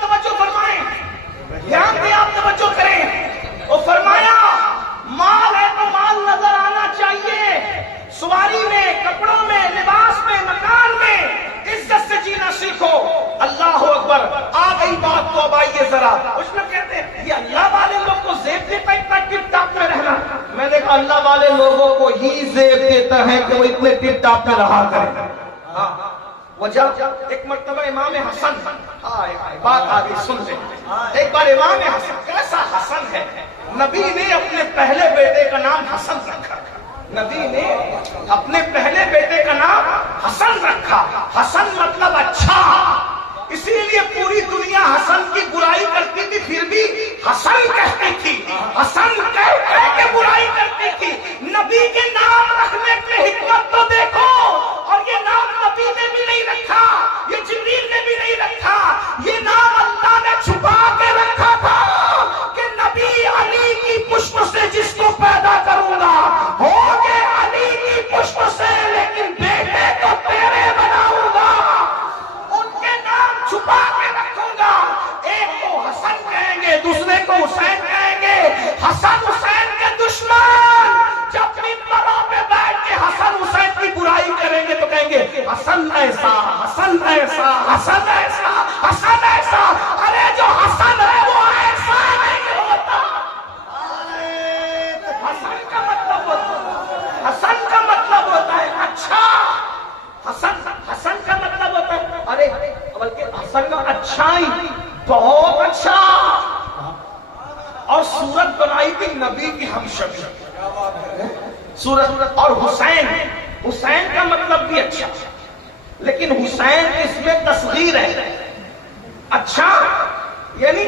توجہ فرمائیں، یہاں پہ آپ توجہ کریں، اور فرمایا مال ہے تو مال نظر آنا چاہیے، سواری میں، کپڑوں میں، لباس میں، مکان میں عزت سے جینا سیکھو۔ اللہ اکبر، آ گئی بات تو اب آئیے ذرا، اس میں کہتے ہیں یہ اللہ والے لوگ کو زیب دیتا ہے اتنا ٹپ ٹاپ میں رہنا، میں نے کہا اللہ والے لوگوں کو ہی زیب دیتا ہے کہ وہ اتنے ٹپ ٹاپ میں رہا کریں۔ وجہ ایک مرتبہ امام حسن، بات آگئی سن لیں، ایک بار امام حسن، کیسا حسن ہے، نبی نے اپنے پہلے بیٹے کا نام حسن رکھا، نبی نے اپنے پہلے بیٹے کا نام حسن رکھا، حسن مطلب اچھا، اسی لیے پوری دنیا حسن کی برائی کرتی تھی پھر بھی حسن کہتی تھی، حسن کہہ کے برائی کرتی تھی۔ نبی کے نام رکھنے کی حکمت تو دیکھو، اور یہ نام نبی نے بھی نہیں رکھا، یہ جبریل نے بھی نہیں رکھا، یہ نام اللہ نے چھپا کے رکھا تھا کہ نبی علی کی پشت سے جس کو پیدا کروں گا ہوگے علی کی پشت سے، لیکن بیٹے تو تیرے بناؤں گا، ان کے نام چھپا کے رکھوں گا۔ ایک کو حسن کہیں گے، دوسرے کو حسین کہیں گے، حسن حسین کے دشمن جب منبروں پہ بیٹھ کے حسن حسین کی برائی کریں گے تو کہیں گے حسن ایسا، حسن ایسا، حسن ایسا، حسن ایسا۔ ارے جو حسن ہے وہ ایسا نہیں ہوتا، حسن کا مطلب ہوتا ہے اچھا، حسن کا مطلب ہوتا ہے، ارے بلکہ حسن کا اچھائی، بہت اچھا۔ اور صورت بنائی تھی نبی کی ہم شکل صورت، اور حسین کا مطلب بھی اچھا، لیکن حسین اس میں تصغیر ہے، اچھا یعنی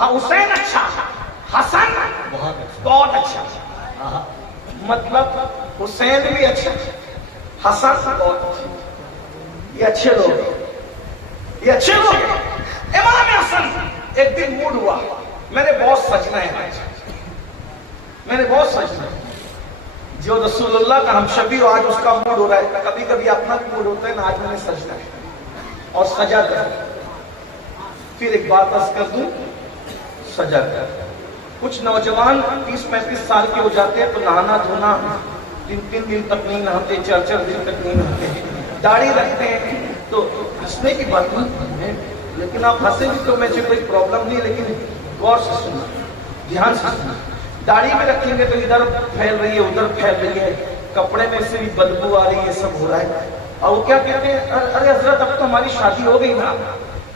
حسین اچھا، حسن بہت اچھا، مطلب حسین بھی اچھا، حسن بہت اچھا، یہ اچھے لوگ، یہ اچھے لوگ۔ امام حسن ایک دن موڈ ہوا، میں نے بہت سجنا ہے، میں نے بہت سجنا ہے، جو رسول اللہ کا ہمشبی ہو، آج اس کا موڈ ہو رہا ہے، کبھی کبھی اپنا بھی موڈ ہوتا ہے نا، آج میں نے سجدہ ہے اور سجا کر، پھر ایک بات عرض کر دوں، سجا کر کچھ نوجوان 30-35 سال کے ہو جاتے ہیں تو نہانا دھونا 3 دن تک نہیں نہاتے، 4 دن تک نہیں نہاتے، داڑھی رکھتے ہیں تو ہنسنے کی بات نہیں ہے، لیکن آپ ہنسیں بھی تو مجھے کوئی پرابلم نہیں، لیکن غور سے سننا، دھیان سے سننا، داڑھی میں رکھیں گے تو ادھر پھیل رہی ہے ادھر پھیل رہی ہے، کپڑے میں سے بھی بدبو آ رہی ہے، سب ہو رہا ہے، اور وہ کیا کہتے ہیں، ارے حضرت اب تو ہماری شادی ہو گئی نا،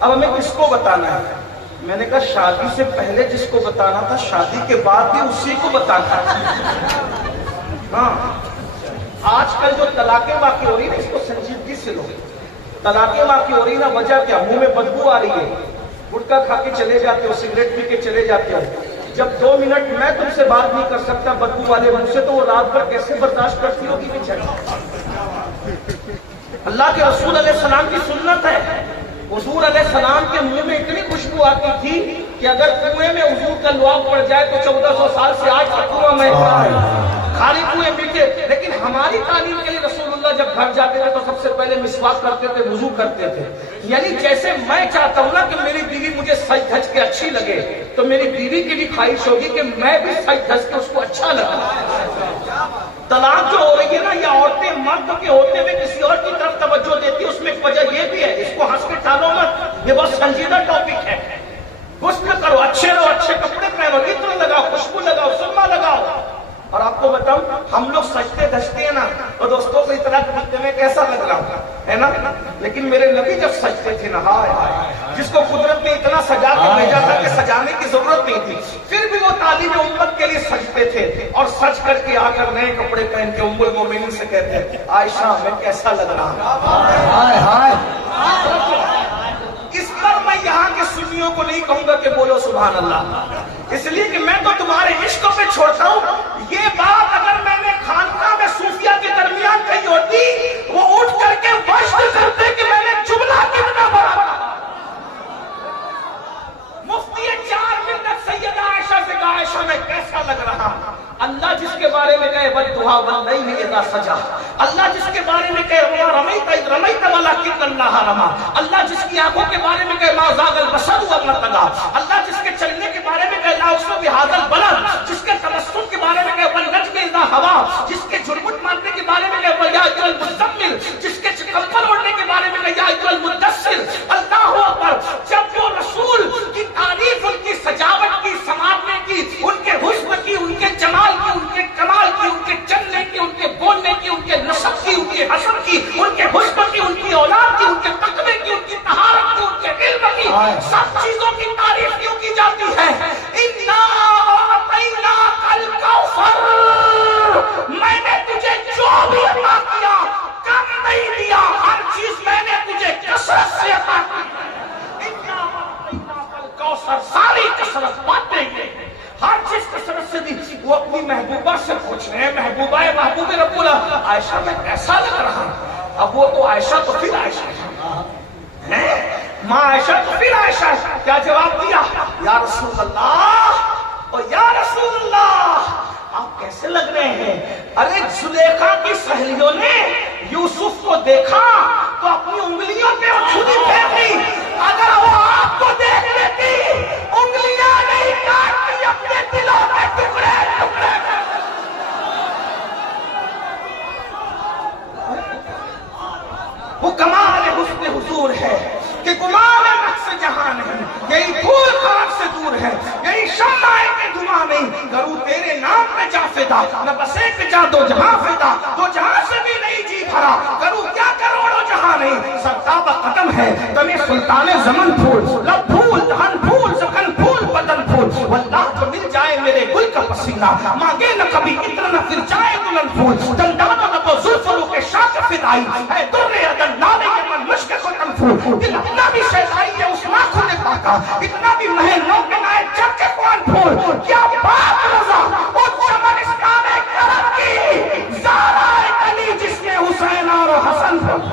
اب ہمیں کس کو بتانا ہے؟ میں نے کہا شادی سے پہلے جس کو بتانا تھا، شادی کے بعد بھی اسی کو بتانا ہے۔ ہاں، آج کل جو طلاقیں واقع ہو رہی ہے اس کو سنجیدگی سے لو، طلاقیں واقع ہو رہی نا، وجہ کیا؟ منہ میں بدبو آ رہی ہے، گٹکا کھا کے چلے جاتے ہو، سگریٹ پی کے چلے جاتے ہو، جب 2 منٹ میں تم سے بات نہیں کر سکتا بدبو والے منہ سے، تو وہ رات بھر کیسے برداشت کرتی ہوگی بیچاری؟ اللہ کے رسول علیہ السلام کی سنت ہے، حضور علیہ السلام کے منہ میں اتنی خوشبو آتی تھی کہ اگر کنویں میں حضور کا لعاب پڑ جائے تو 1400 سال سے آج تک کنواں مہکتا ہے، خالی کنویں میٹھے۔ لیکن ہماری تعلیم کے لیے رسول اللہ جب گھر جاتے تھے تو سب سے پہلے مسواک کرتے تھے، وضو کرتے تھے، یعنی جیسے میں چاہتا ہوں نا کہ میری بیوی مجھے سج دھج کے اچھی لگے، تو میری بیوی کی بھی خواہش ہوگی کہ میں بھی سج دھج کے اس کو اچھا لگا۔ طلاق جو ہو رہی ہے نا، یا عورتیں مرد کے ہوتے ہوئے کسی اور کی طرف توجہ دیتی ہے، اس میں ایک وجہ یہ بھی ہے، اس کو ہنس کے ٹالو مت، یہ بہت سنجیدہ ٹاپک ہے۔ غسل کرو، اچھے رہو، اچھے کپڑے پہنو، عطر لگاؤ، خوشبو لگاؤ، سرما لگاؤ۔ اور آپ کو بتاؤں، ہم لوگ سجتے دھجتے ہیں نا تو دوستوں کو اتنا کرتے میں کیسا لگ رہا ہے نا، لیکن میرے نبی جب سجتے تھے نا، ہائے جس کو قدرت نے اتنا سجا کے بھیجا تھا کہ سجانے کی ضرورت نہیں تھی، پھر بھی وہ تعلیم امت کے لیے سجتے تھے، اور سج کر کے آ کر نئے کپڑے پہن کے ام المومنین سے کہتے ہیں، عائشہ میں کیسا لگ رہا ہوں۔ اس پر میں یہاں کے سنیوں کو نہیں کہوں گا کہ بولو سبحان اللہ، اس لیے کہ میں تو تمہارے عشق پہ چھوڑتا ہوں۔ یہ بات اگر میں نے خانقاہ میں صوفیہ کے درمیان کہی ہوتی، وہ اٹھ کر کے وشت کرتے کہ میں نے جملہ کتنا بڑا کہا۔ مفتی 4 منٹ سیدہ عائشہ سے کہا، عائشہ میں کیسا لگ رہا؟ اللہ جس کے بارے میں کہے والضحیٰ واللیل اذا سجا، اللہ جس کے بارے میں کہے وما رمیت اذ رمیت ولکن اللہ رمی، اللہ جس کی آنکھوں کے بارے میں کہے ما زاغ البصر وما طغی، اللہ جس کے چلنے کے بارے میں کہے لا اقسم بہذا البلد، جس کے تبسم کے بارے میں کہے والنجم اذا ہوا، جس کے جھرمٹ مارنے کے بارے میں کہے یا ایھا المزمل، جس کے کمبل اوڑھنے کے بارے میں کہے یا ایھا المدثر۔ اللہ اکبر! جب وہ رسول کی تعریف، ان کی سجاوٹ کی، سنوارنے کی، ان کے حسن کی، ان کے جمال کی، ان کے کمال کی، ان کے چلنے کی، ان کے بولنے کی، ان کے نسب کی، ان کے حسب کی، ان کے حسن کی، ان کی اولاد کی، ان کے تقوی کی، ان کی طہارت کی، ان کے علم کی، سب چیزوں کی تعریف کیوں کی جاتی ہے؟ اِنَّا أَعْطَيْنَاكَ الْكَوْثَرَ، میں نے تجھے جو بھی عطا کیا کم نہیں دیا، ہر چیز میں نے تجھے کثرت سے عطا کی۔ اِنَّا أَعْطَيْنَاكَ الْكَوْثَرَ، ساری کثرت باتیں گے، ہر چیز کثرت سے دی۔ وہ اپنی محبوبہ سے پوچھ رہے ہیں، محبوبہ محبوب رب اللہ، عائشہ میں کیسا لگ رہا؟ اب وہ تو عائشہ تو پھر عائشہ ہے، ماں عائشہ تو پھر عائشہ، کیا جواب دیا؟ یا رسول اللہ، اور یا رسول اللہ آپ کیسے لگ رہے ہیں؟ ارے زلیخا کی سہیلیوں نے یوسف کو دیکھا تو اپنی انگلیوں پہ چھری پھینکی، اگر وہ آپ کو دیکھ لیتی انگلیاں نہیں کاٹتی، اپنے دلوں میں ٹکڑے ٹکڑے۔ وہ کمال حسن حضور ہے کہ گمان نقص جہاں نہیں، یہی پھول خاک سے دور ہے، یہی شمع کے دھواں نہیں، کروں تیرے نام پہ جا فدا، نہ بس ایک جا دو جہاں فدا، دو جہاں سے بھی نہیں جی بھرا، کروں کیا کروڑوں جہاں نہیں، سرتاب قدم ہے تمہیں سلطان زمن پھول، لب پھول، دہن پھول، سخن پھول، بدن پھول، واللہ کو مل جائے میرے گل کا پسینہ، مانگے نہ کبھی اتنا نہ پھر جائے دلہن پھول، دندان و لب و زلفوں کے شاک فدائی، ہے در عدن نالے کے من مشک ختم پھول، دل اتنا بھی شہدائی ہے اس ناخن پاکا، اتنا بھی محل نو کے نائے چڑھ کے قرآن پھول، کیا بات رضا اس چمنستان کرم کی، زہرا علی جس کے حسین اور حسن پھول۔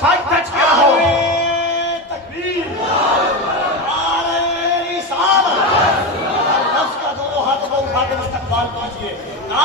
ساتھ دھج کے رہو، تکبیر، نعرہ رسالت، نفس کا دونوں ہاتھوں کو اٹھا کے استقبال کیجیے۔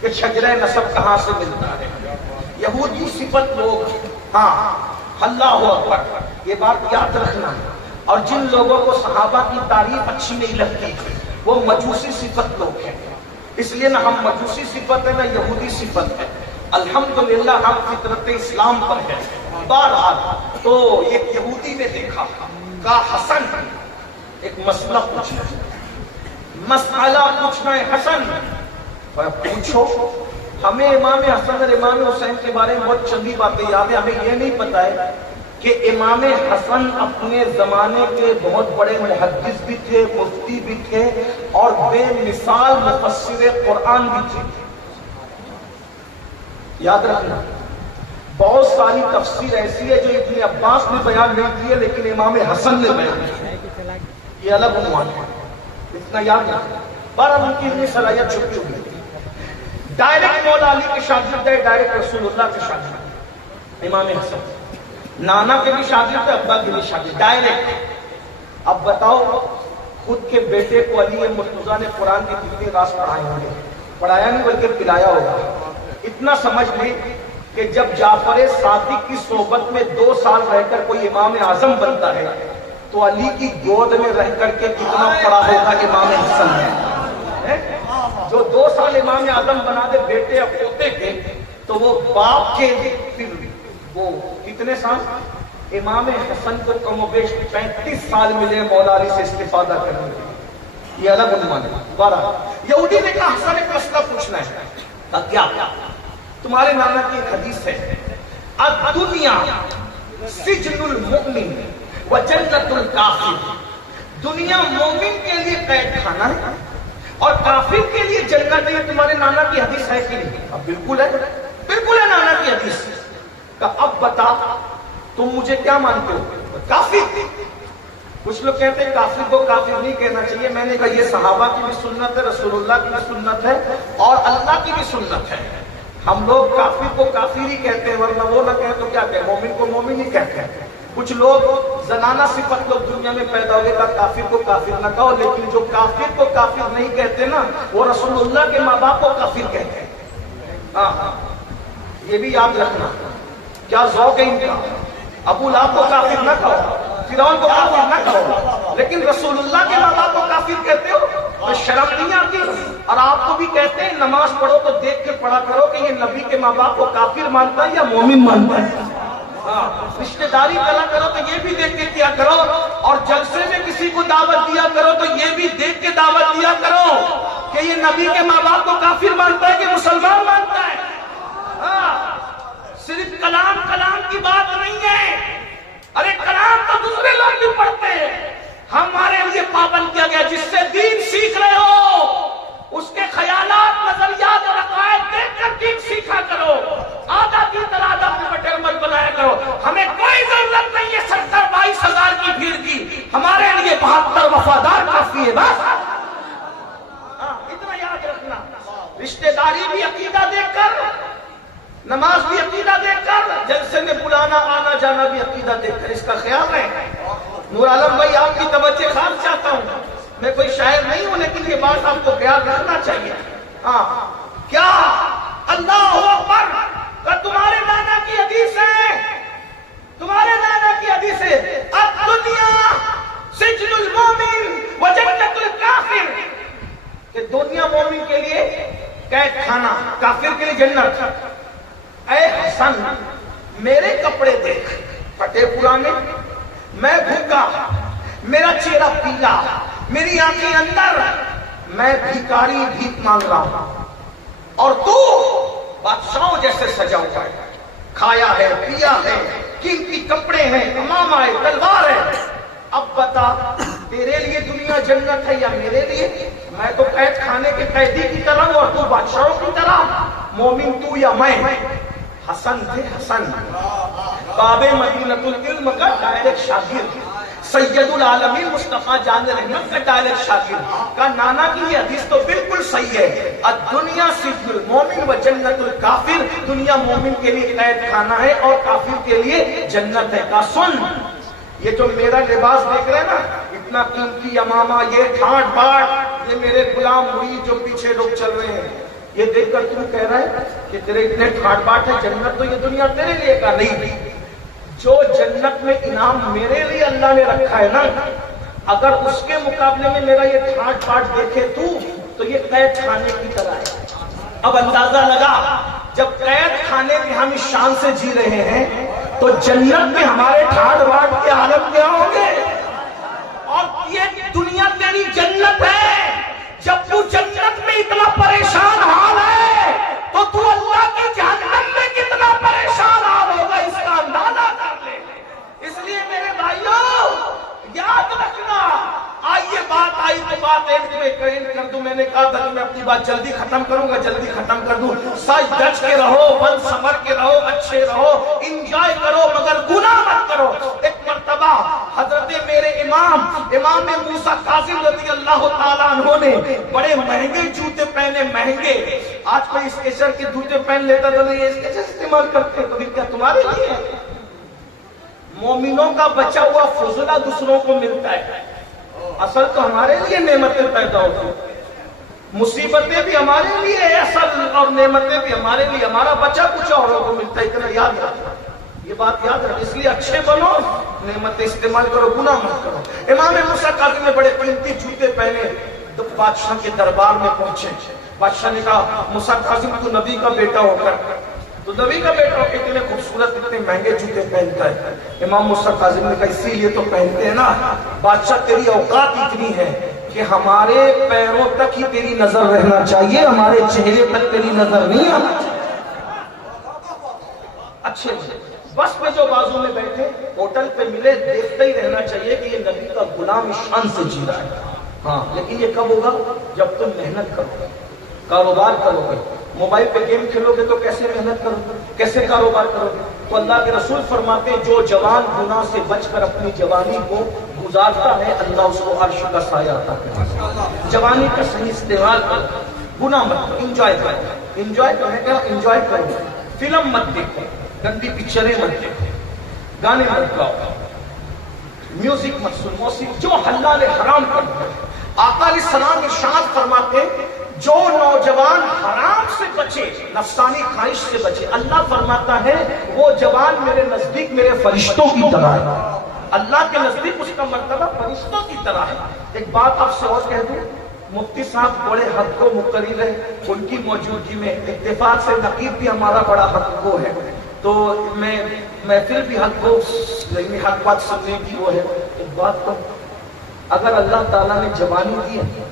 کہ شجرہ نسب کہاں سے ملتا ہے. یہودی صفت لوگ، ہاں اللہ اکبر، یہ بات یاد رکھنا. اور جن لوگوں کو صحابہ کی تعریف اچھی نہیں لگتی وہ مجوسی صفت لوگ ہیں. اس لیے نہ ہم مجوسی صفت ہے نہ یہودی صفت ہے، الحمدللہ ہم فطرت اسلام پر ہیں. بہرحال تو ایک یہودی نے دیکھا، کہا حسن ایک مسئلہ پوچھنا، مسئلہ پوچھنا ہے حسن. پوچھو. ہمیں امام حسن اور امام حسین کے بارے میں بہت چندی باتیں یاد ہیں. ہمیں یہ نہیں پتا ہے کہ امام حسن اپنے زمانے کے بہت بڑے محدث بھی تھے، مفتی بھی تھے، اور بے مثال مفسر قرآن بھی تھے. یاد رکھنا بہت ساری تفسیر ایسی ہے جو ابن عباس نے بیان نہیں کی ہے لیکن امام حسن نے بیان کی. یہ الگ عنوان ہے، اتنا یاد رکھنا. بارہ ان کی اتنی صلاحیت چھپی ہوئی. ڈائریکٹ مولا علی کے شاگرد ہے، ڈائریکٹ رسول اللہ کے شاگرد امام حسن. نانا کے بھی شاگرد ہے، ابا کے بھی شاگرد، ڈائریکٹ. اب بتاؤ خود کے بیٹے کو علی مرتضیٰ نے قرآن کے کتنے راز پڑھائے ہوں گے؟ پڑھایا نہیں بلکہ پلایا ہوگا. اتنا سمجھ لیں کہ جب جعفر صادق کی صحبت میں 2 سال رہ کر کوئی امام اعظم بنتا ہے تو علی کی گود میں رہ کر کے کتنا پڑا ہوگا امام حسن ہے. جو 2 سال امام اعظم بنا دے بیٹے اور پوتے کے، تو وہ باپ کے پھر وہ کتنے سال؟ امام حسن کو کم و بیش 35 سال ملے مولا علی سے استفادہ کرنے کے. یہ الگ عنوان ہے. بارہ یہودی نے کہا حسن ایک مسئلہ پوچھنا ہے. کیا؟ تمہارے نانا کی ایک حدیث ہے، الدنیا سجن المؤمن و جنت الکافر. دنیا مومن کے لیے قید خانہ ہے اور کافر کے لیے جنت ہے. یہ تمہارے نانا کی حدیث ہے کہ نہیں؟ اب بالکل ہے، بالکل ہے نانا کی حدیث. اب بتا تم مجھے کیا مانتے ہو؟ کافر. کچھ لوگ کہتے ہیں کافر کو کافر نہیں کہنا چاہیے. میں نے کہا یہ صحابہ کی بھی سنت ہے، رسول اللہ کی بھی سنت ہے اور اللہ کی بھی سنت ہے. ہم لوگ کافر کو کافر ہی کہتے ہیں، ورنہ وہ نہ کہیں تو کیا کہیں، مومن کو مومن ہی کہتے ہیں. کچھ لوگ زنانہ صفت لوگ دنیا میں پیدا ہوئے گا، کافر کو کافر نہ کہو. لیکن جو کافر کو کافر نہیں کہتے نا وہ رسول اللہ کے ماں باپ کو کافر کہتے ہیں. ہاں یہ بھی یاد رکھنا. کیا ذوق ہے ان کا. ابو لہب کو کافر نہ کہو، فرعون کو کافر نہ کہو، لیکن رسول اللہ کے ماں باپ کو کافر کہتے ہو تو شرم نہیں آتی. اور آپ کو بھی کہتے ہیں نماز پڑھو تو دیکھ کے پڑھا کرو کہ یہ نبی کے ماں باپ کو کافر مانتا ہے یا مومن مانتا ہے. رشتہ داری کرا کرو تو یہ بھی دیکھ کے کیا کرو، اور جلسے میں کسی کو دعوت دیا کرو تو یہ بھی دیکھ کے دعوت دیا کرو کہ یہ نبی کے ماں باپ کو کافر مانتا ہے کہ مسلمان مانتا ہے. صرف کلام کی بات نہیں ہے. ارے کلام تو دوسرے لوگ بھی پڑھتے ہیں. ہمارے لیے پابند کیا گیا جس سے دین سیکھ رہے ہو اس کے خیالات، نظریات اور عقائد دیکھ کر دین سیکھا کرو. آدھا کی طرح آدھا اپنے بٹیر مت بنایا کرو. ہمیں کوئی ضرورت نہیں ہے 70-22 ہزار کی بھیڑ کی. ہمارے لیے 72 وفادار کافی ہے بس. اتنا یاد رکھنا. رشتہ داری بھی عقیدہ دیکھ کر، نماز بھی عقیدہ دیکھ کر، جلسے میں بلانا آنا جانا بھی عقیدہ دیکھ کر. اس کا خیال رہے. نور عالم بھائی آپ کی توجہ خاص چاہتا ہوں. میں کوئی شاعر نہیں ہوں لیکن یہ بات آپ کو خیال رکھنا چاہیے. ہاں کیا اللہ اکبر کا تمہارے نانا کی حدیث ہے، تمہارے نانا کی حدیث ہے الدنیا سجن المومن و جنت الکافر. کہ دنیا مومن کے لیے قید خانہ، کافر کے لیے جنت. اے حسن میرے کپڑے دیکھ پھٹے پرانے، میں بھوکا، میرا چہرہ پیلا، میری آنکھیں اندر، میں بھیکاری بھیک مانگ رہا ہوں، اور تو بادشاہوں جیسے سجا ہوا ہے، کھایا ہے، پیا ہے، قیمتی کپڑے ہیں، امامہ ہے، تلوار ہے. اب بتا تیرے لیے دنیا جنت ہے یا میرے لیے؟ میں تو قید خانے کے قیدی کی طرح ہوں اور تو بادشاہوں کی طرح. مومن تو یا میں؟ حسن تھے حسن، باب مدینۃ العلم کا ڈائریکٹ شاگرد، سید العالمین مصطفیٰ جان رحمت کا ڈائریکٹ شاگرد. کا نانا کی یہ حدیث تو بالکل صحیح ہے. الدنیا سجن المومن و جنت الکافر. دنیا مومن کے لیے قید خانہ ہے اور کافر کے لیے جنت ہے. کا سن، یہ جو میرا لباس دیکھ رہے ہیں نا، اتنا قیمتی امامہ، یہ ٹھاٹ باٹ، یہ میرے غلام مرید جو پیچھے لوگ چل رہے ہیں، یہ دیکھ کر تم کہہ رہا ہے کہ تیرے اتنے ٹھاٹ باٹ ہے، جنت تو یہ دنیا تیرے لیے کا نہیں، جو جنت میں انعام میرے لیے اللہ نے رکھا ہے نا، اگر اس کے مقابلے میں میرا یہ ٹھاٹ باٹ دیکھے تو یہ قید خانے کی طرح ہے۔ اب اندازہ لگا، جب قید خانے میں ہم اس شان سے جی رہے ہیں تو جنت میں ہمارے ٹھاٹ باٹ کے عالم کیا ہوں گے؟ اور یہ دنیا تیری جنت ہے، جب تو جنت میں اتنا پریشان حال ہے تو اللہ کی جہنم میں کتنا پریشان حال ہوگا، اس کا اندازہ کر لے۔ اس لیے میرے بھائیوں یاد رکھنا، آئیے بات آئی تو بات ایک میں کر دوں، میں نے کہا تھا کہ میں اپنی بات جلدی ختم کروں گا، جلدی ختم کر دوں۔ سچ ڈٹ کے رہو، بند سمر کے رہو، اچھے رہو، انجوائے کرو، مگر گناہ مت کرو۔ ایک مرتبہ حضرت میرے امام موسیٰ کاظم رضی اللہ تعالیٰ عنہ نے بڑے مہنگے جوتے پہنے، مہنگے، آج کوئی اسکیچر کے جوتے پہن لیتا تو یہ اسکیچر استعمال کرتے تو کیا تمہارے لیے ہے؟ مومنوں کا بچا ہوا فضلہ دوسروں کو ملتا ہے، اصل تو ہمارے لیے نعمتیں پیدا ہوتی ہیں، مصیبتیں بھی ہمارے لیے اصل اور نعمتیں بھی ہمارے لیے، ہمارا بچہ کچھ اوروں کو ملتا ہے، اتنا یاد رکھنا، یہ بات یاد رکھ۔ اس لیے اچھے بنو، نعمتیں استعمال کرو، گناہ مت کرو۔ امام موسیٰ کاظم نے بڑے قیمتی جوتے پہنے، تو بادشاہ کے دربار میں پہنچے، بادشاہ نے کہا موسیٰ کاظم تو نبی کا بیٹا ہو کر، تو نبی کا بیٹا ہو کے اتنے خوبصورت اتنے مہنگے جوتے پہنتا ہے؟ امام موسیٰ کاظم نے کہا اسی لیے تو پہنتے ہیں نا، بادشاہ تیری اوقات اتنی ہے کہ ہمارے پیروں تک ہی تیری نظر رہنا چاہیے، ہمارے چہرے تک تیری نظر نہیں آنا چاہیے۔ اچھے بس میں جو بازو میں بیٹھے ہوٹل پہ ملے، دیکھتے ہی رہنا چاہیے کہ یہ نبی کا غلام شان سے جی رہا ہے۔ ہاں لیکن یہ کب ہوگا؟ جب تم محنت کرو گے، کاروبار کرو گے، موبائل پہ گیم کھیلو گے تو کیسے محنت کرو گے، کیسے کاروبار کرو گے؟ تو اللہ کے رسول فرماتے ہیں جو جوان گناہ سے بچ کر اپنی جوانی کو گزارتا ہے، اللہ اس کو عرش کا سایہ عطا کرتا ہے۔ جوانی کا صحیح استعمال کرو، گناہ مت کرو، انجوائے کرو، انجوائے کرو، انجوائے کرو، فلم مت دیکھو، گندی پکچریں مت دیکھو، گانے مت گاؤ، میوزک مت سنو، موسیقی جو اللہ نے حرام کر دیا۔ آقا علیہ السلام ارشاد فرماتے ہیں جو نوجوان حرام سے بچے، نفسانی خواہش سے بچے، اللہ فرماتا ہے وہ جوان میرے نزدیک میرے فرشتوں کی طرح ہے، اللہ کے نزدیک اس کا مرتبہ فرشتوں کی طرح ہے۔ ایک بات آپ سے اور کہہ دوں، مفتی صاحب بڑے حق کو مقرر ہے، ان کی موجودگی میں اتفاق سے نقیب بھی ہمارا بڑا حق کو ہے، تو میں پھر بھی حق کو حق بات سننے کی وہ ہے۔ ایک بات تو اگر اللہ تعالیٰ نے جوانی دی ہے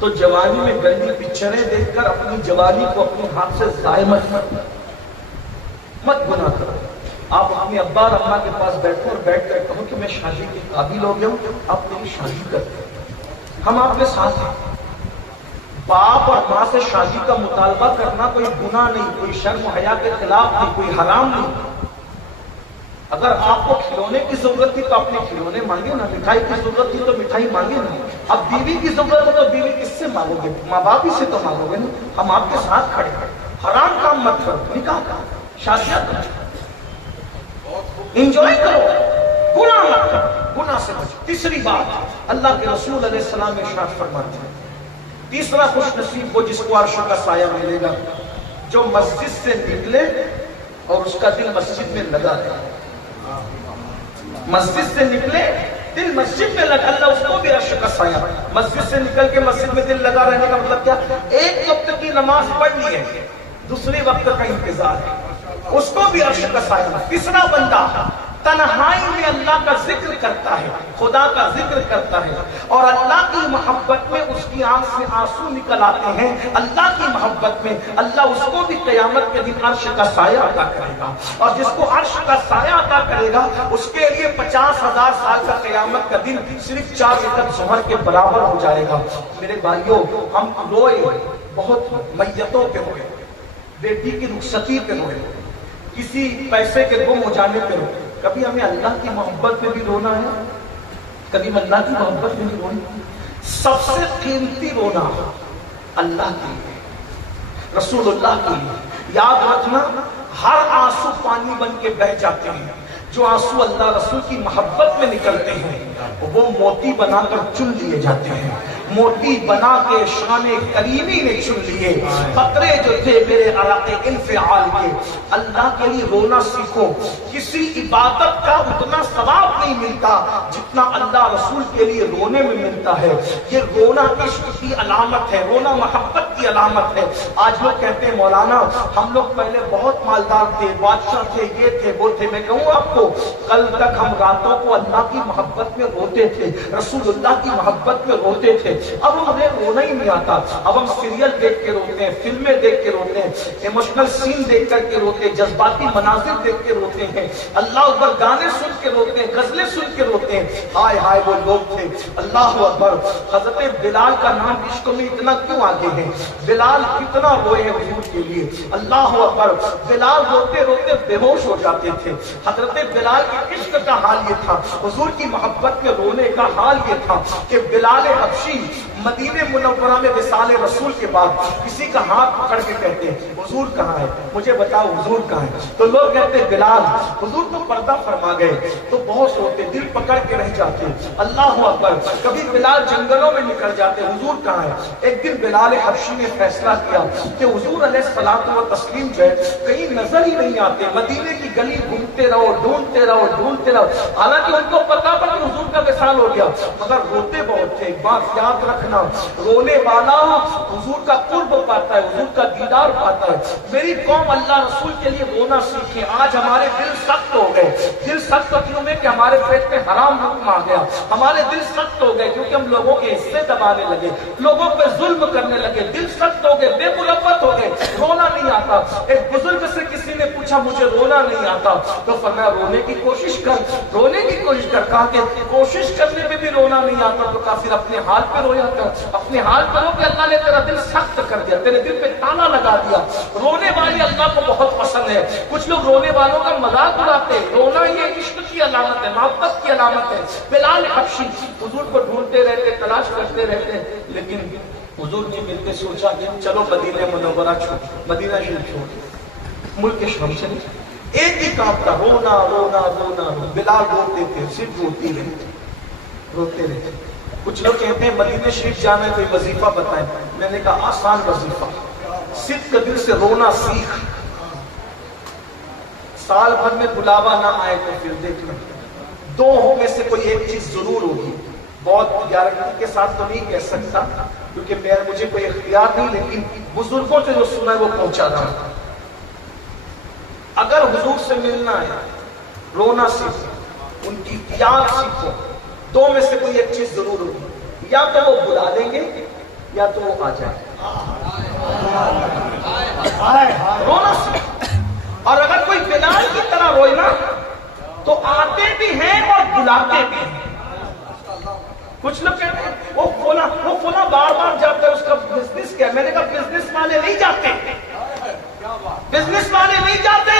تو جوانی میں گندی پکچریں دیکھ کر اپنی جوانی کو اپنے ہاتھ سے ضائع مت گناہ کرو۔ آپ اپنی ابا اور اماں کے پاس بیٹھو اور بیٹھ کر کہو کہ میں شادی کے قابل ہو گیا ہوں، آپ میری شادی کرتے ہیں، ہم آپ کے ساتھ ہیں۔ باپ اور ماں سے شادی کا مطالبہ کرنا کوئی گناہ نہیں، کوئی شرم و حیا کے خلاف نہیں، کوئی حرام نہیں۔ اگر آپ کو کھلونے کی ضرورت تھی تو اپنے کھلونے مانگے نا، مٹھائی کی ضرورت تھی تو مٹھائی مانگے نا، اب بیوی کی ضرورت ہے تو بیوی کس سے مانگو گے؟ ماں باپ ہی سے تو مانگو گے نا۔ ہم آپ کے ساتھ کھڑے ہیں، حرام کام مت کرو، نکاح کا شادیاں کرو، انجوائے کرو، گناہ مت کرو، گناہ سے بچو۔ تیسری بات اللہ کے رسول علیہ السلام ارشاد فرماتے ہیں، تیسرا خوش نصیب وہ جس کو عرش کا سایہ ملے گا، جو مسجد سے نکلے اور اس کا دل مسجد میں لگا رہے، مسجد سے نکلے دل مسجد میں لگا، اللہ اس کو بھی عرش کا سایہ۔ مسجد سے نکل کے مسجد میں دل لگا رہنے کا مطلب کیا؟ ایک وقت کی نماز پڑھ لی ہے، دوسرے وقت کا انتظار ہے، اس کو بھی عرش کا سایہ۔ تیسرا بندہ تنہائی میں اللہ کا ذکر کرتا ہے، خدا کا ذکر کرتا ہے، اور اللہ کی محبت میں اس کی آنکھ سے آنسو نکل آتے ہیں، اللہ کی محبت میں اللہ اس کو بھی قیامت کے دن عرش کا سایہ عطا کرے گا، اور جس کو عرش کا سایہ عطا کرے گا اس کے لیے 50,000 سال کا قیامت کا دن صرف 4 رکعت ظہر کے برابر ہو جائے گا۔ میرے بھائیوں، ہم روئے بہت، میتوں پہ روئے، بیٹی کی رخصتی پہ روئے، کسی پیسے کے گم ہو جانے پہ روئے، کبھی ہمیں اللہ کی محبت میں بھی رونا ہے، کبھی اللہ کی محبت میں بھی رونا۔ سب سے قیمتی رونا اللہ کے لیے، رسول اللہ کے لیے۔ یاد رکھنا، ہر آنسو پانی بن کے بہہ جاتے ہیں، جو آنسو اللہ رسول کی محبت میں نکلتے ہیں وہ موتی بنا کر چن لیے جاتے ہیں، موتی بنا کے شان کریمی نے چن لیے۔ قطرے جو تھے میرے علاقے انفعال کے، اللہ کے لیے رونا سیکھو۔ کسی عبادت کا اتنا ثواب نہیں ملتا جتنا اللہ رسول کے لیے رونے میں ملتا ہے۔ یہ رونا عشق کی علامت ہے، رونا محبت کی علامت ہے۔ آج لوگ کہتے ہیں مولانا ہم لوگ پہلے بہت مالدار تھے، بادشاہ تھے، یہ تھے وہ تھے۔ میں کہوں آپ کو کل تک ہم راتوں کو اللہ کی محبت میں روتے تھے، رسول اللہ کی محبت میں روتے تھے، اب ہمیں رونا ہی نہیں آتا۔ اب ہم سیریل دیکھ کے روتے ہیں، فلمیں دیکھ کے روتے ہیں، ایموشنل سین دیکھ کر کے روتے ہیں، جذباتی مناظر دیکھ کے روتے ہیں، اللہ اکبر گانے سن کے روتے ہیں، غزلیں سن کے روتے ہیں۔ ہائے ہائے وہ لوگ تھے، اللہ اکبر۔ حضرت بلال کا نام عشق میں اتنا کیوں آگے ہے؟ بلال کتنا روئے ہیں حضور کے لیے، اللہ اکبر۔ بلال روتے روتے بے ہوش ہو جاتے تھے۔ حضرت بلال کے عشق کا حال یہ تھا، حضور کی محبت میں رونے کا حال یہ تھا کہ بلال حبشی مدینہ منورہ میں وصال رسول کے بعد کسی کا ہاتھ پکڑ کے کہتے ہیں حضور کہاں ہے، مجھے بتاؤ حضور کہاں ہے؟ تو لوگ کہتے ہیں بلال، حضور تو پردہ فرما گئے، تو بہت روتے، دل پکڑ کے رہ جاتے، اللہ اکبر۔ کبھی بلال جنگلوں میں نکل جاتے، حضور کہاں ہے؟ ایک دن بلال حبشی نے فیصلہ کیا کہ حضور علیہ الصلوۃ والتسلیم جو ہے کہیں نظر ہی نہیں آتے، مدینے کی گلی گھومتے رہو، ڈھونڈتے رہو، ڈھونڈتے رہو۔ حالانکہ ان کو پتا تھا کہ حضور کا وصال ہو گیا، مگر روتے بہت تھے۔ ایک بات یاد رکھنا، رونے والا حضور کا قرب پاتا ہے، حضور کا دیدار پاتا ہے۔ میری قوم اللہ رسول کے لیے رونا سیکھے۔ آج ہمارے دل سخت ہو گئے، دل سخت کیوں میں کہ ہمارے پیٹ میں حرام حکم آ گیا، ہمارے دل سخت ہو گئے کیونکہ ہم لوگوں کے حصے دبانے لگے، لوگوں پہ ظلم کرنے لگے، دل سخت ہو گئے، بے مربت ہو گئے، رونا نہیں آتا۔ ایک بزرگ سے کسی نے پوچھا مجھے رونا نہیں آتا، تو فرمایا رونے کی کوشش کر، رونے کی کوشش کر۔ کہا کہ کوشش کرنے میں بھی رونا نہیں آتا تو کافر اپنے حال پہ رویا کر، اپنے حال پہ رو کہ اللہ نے تیرا دل سخت کر دیا، تیرے دل پہ تالا لگا دیا۔ رونے والے اللہ کو بہت پسند ہے۔ کچھ لوگ رونے والوں کا مذاق اڑاتے، رونا یہ عشق کی علامت ہے، محبت کی علامت ہے۔ بلال حبشی حضور کو ڈھونڈتے رہتے، تلاش کرتے رہتے، لیکن حضور نے مل کے سوچا کہ چلو مدینہ منورہ چھوڑ، مدینہ شریف چھوڑ، ملک شام چلے۔ ایک ہی کام تھا، رونا رونا رونا۔ بلال روتے تھے، صرف روتی رہتے، روتے رہتے۔ کچھ لوگ کہتے ہیں مدینہ شریف جانا ہے کوئی وظیفہ بتائیں، میں نے کہا آسان وظیفہ، صدق دل سے رونا سیکھ۔ سال بھر میں بلاوا نہ آئے تو پھر دیکھنا، دو میں سے کوئی ایک چیز ضرور ہوگی۔ بہت گارنٹی کے ساتھ تو نہیں کہہ سکتا کیونکہ مجھے کوئی اختیار نہیں، لیکن بزرگوں سے جو سنا ہے وہ پہنچا رہا ہوں۔ اگر حضور سے ملنا ہے، رونا سیکھو، ان کی یاد سیکھو، دو میں سے کوئی ایک چیز ضرور ہوگی، یا تو وہ بلا لیں گے یا تو وہ آ جائیں۔ رونا سیکھو، اور اگر کوئی بلال کی طرح روئے نا تو آتے بھی ہیں اور بلاتے بھی ہیں۔ کچھ لوگ کہتے ہیں وہ فلاں بار بار جاتا ہے، اس کا بزنس کیا ہے؟ میں نے کہا بزنس والے نہیں جاتے، بزنس والے نہیں جاتے،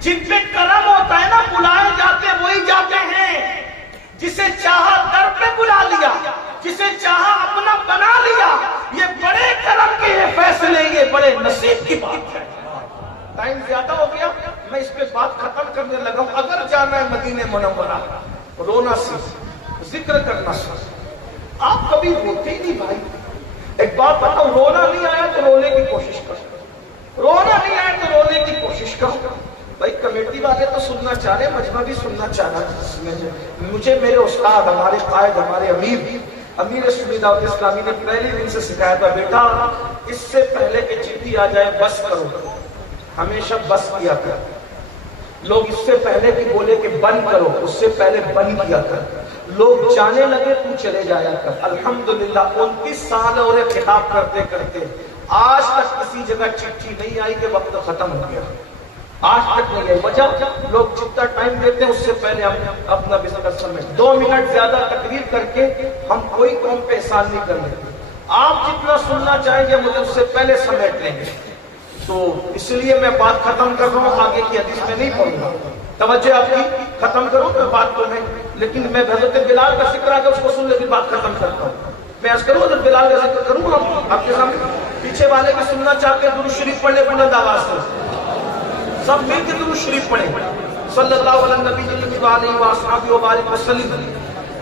جن پہ کرم ہوتا ہے نا بلائے جاتے وہی جاتے ہیں۔ جسے چاہا در پہ بلا لیا، جسے چاہا اپنا بنا لیا، یہ بڑے کرم کے فیصلے، یہ بڑے نصیب کی بات ہے۔ ٹائم زیادہ ہو گیا، میں اس پہ بات ختم کرنے لگا ہوں۔ اگر جانا ہے مدینہ منورہ، رونا سیکھ، ذکر کرنا سیکھ۔ آپ کبھی روتے ہی نہیں بھائی۔ ایک بات بتاؤ، رونا نہیں آیا تو رونے کی کوشش کرو، رونا نہیں آیا تو رونے کی کوشش کرو۔ بھائی کمیٹی والے تو سننا چاہ رہے ہیں، مجمع بھی سننا چاہ رہا ہے۔ مجھے میرے استاد، ہمارے قائد، ہمارے امیر سنی دعوت اسلامی نے پہلے دن سے سکھایا تھا، بیٹا اس سے پہلے کہ چٹھی آ جائے بس کرو، ہمیشہ بس کیا کر۔ لوگ اس سے پہلے کہ بولے کہ بند کرو، اس سے پہلے بند کیا کر۔ لوگ جانے لگے تو چلے جایا کر۔ الحمدللہ 29 سال اور خطاب کرتے کرتے آج تک کسی جگہ چٹھی نہیں آئی کہ وقت ختم ہو گیا، آج تک نہیں آئی۔ وجہ لوگ جتنا ٹائم دیتے ہیں اس سے پہلے ہم اپنا بزنس سمیٹ 2 منٹ زیادہ تقریر کر کے ہم کوئی قوم پہ احسان نہیں کر لیتے۔ آپ جتنا سننا چاہیں گے مجھے اس سے پہلے سمیٹ لیں گے، تو اس لیے میں بات ختم کر رہا ہوں، آگے کی حدیث میں نہیں پڑھوں گا۔ توجہ آپ کی ختم کروں میں بات تو میں، لیکن میں حضرت بلال کا ذکر آ کے اس کو سن لے بات ختم کرتا ہوں۔ میں عرض کروں حضرت بلال کا ذکر کروں گا آپ کے سامنے۔ پیچھے والے بھی سننا چاہتے ہیں، درود شریف پڑھنے بلند آواز سے، سب مل کے درود شریف پڑھیں، صلی اللہ علیہ نبی وآلہ وسلم.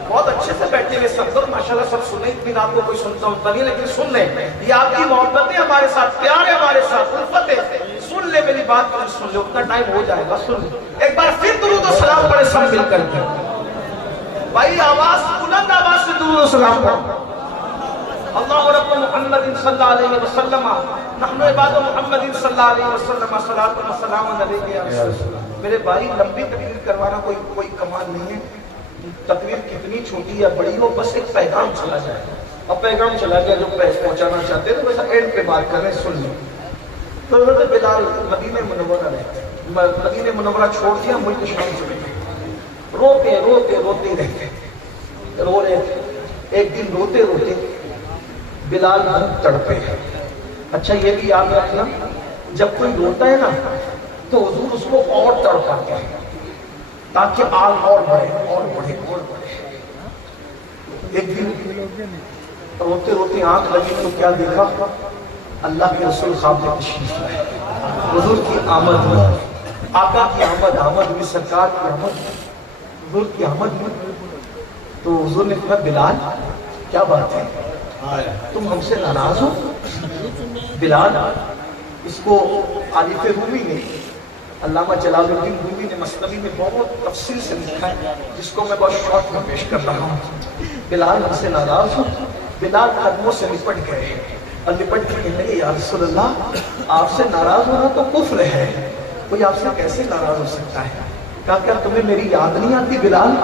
بہت اچھے سے بیٹھے ہوئے سب لوگ ماشاءاللہ سب سنیں. اتنی آپ کو کوئی سنتا ہوتا نہیں لیکن سن لیں. یہ آپ کی محبت ہے ہمارے ساتھ, پیار ہے ہمارے ساتھ, الفت ہے. سن لے میری بات, سن لے, اتنا ٹائم ہو جائے گا. سن لے ایک بار پھر درود و سلام پڑھے سب مل کر کے. بھائی آواز, بلند آواز سے درود و سلام پڑھو. اللہ رب محمد صلی اللہ علیہ وسلم نحن عباد محمد صلی اللہ علیہ وسلم صلاۃ و سلام علیہ وسلم. میرے بھائی لمبی تقریر کروانا کوئی کمال نہیں ہے. تقریر کتنی چھوٹی یا بڑی ہو, بس ایک پیغام چلا جائے. اب پیغام چلا گیا, جو پہنچانا چاہتے ہیں تو ویسا اینڈ پہ بات کر رہے ہیں, سن لیں. تو حضرت بلال مدینہ منورہ رہتے, مدینہ منورہ چھوڑ دیا, ملک شام چلے گئے. روتے روتے روتے رہتے, رو رہے تھے. ایک دن روتے روتے بلال بہت تڑپے. اچھا یہ بھی یاد رکھنا, جب کوئی روتا ہے نا تو حضور اس کو اور تڑپاتے ہیں تاکہ آگ اور بڑھے اور بڑھے اور بڑھے. ایک دن روتے روتے آنکھ لگی تو کیا دیکھا, اللہ کے رسول خواب میں تشریف لائے. حضور کی آمد میں, آقا کی آمد, آمد میں سرکار کی آمد, حضور کی آمد میں. تو حضور نے کہا بلال کیا بات ہے, تم ہم سے ناراض ہو؟ بلال, اس کو آلف رومی نے, علامہ جلال الدین رومی نے مثنوی میں بہت تفصیل سے لکھا ہے, جس کو میں بہت شارٹ میں پیش کر رہا ہوں. بلال ہم سے ناراض ہو؟ بلال قدموں سے لپٹ گئے اور لپٹ کے کہنے لگے یا رسول اللہ, آپ سے ناراض ہونا تو کفر ہے, کوئی آپ سے کیسے ناراض ہو سکتا ہے. کہا کیا تمہیں میری یاد نہیں آتی بلال؟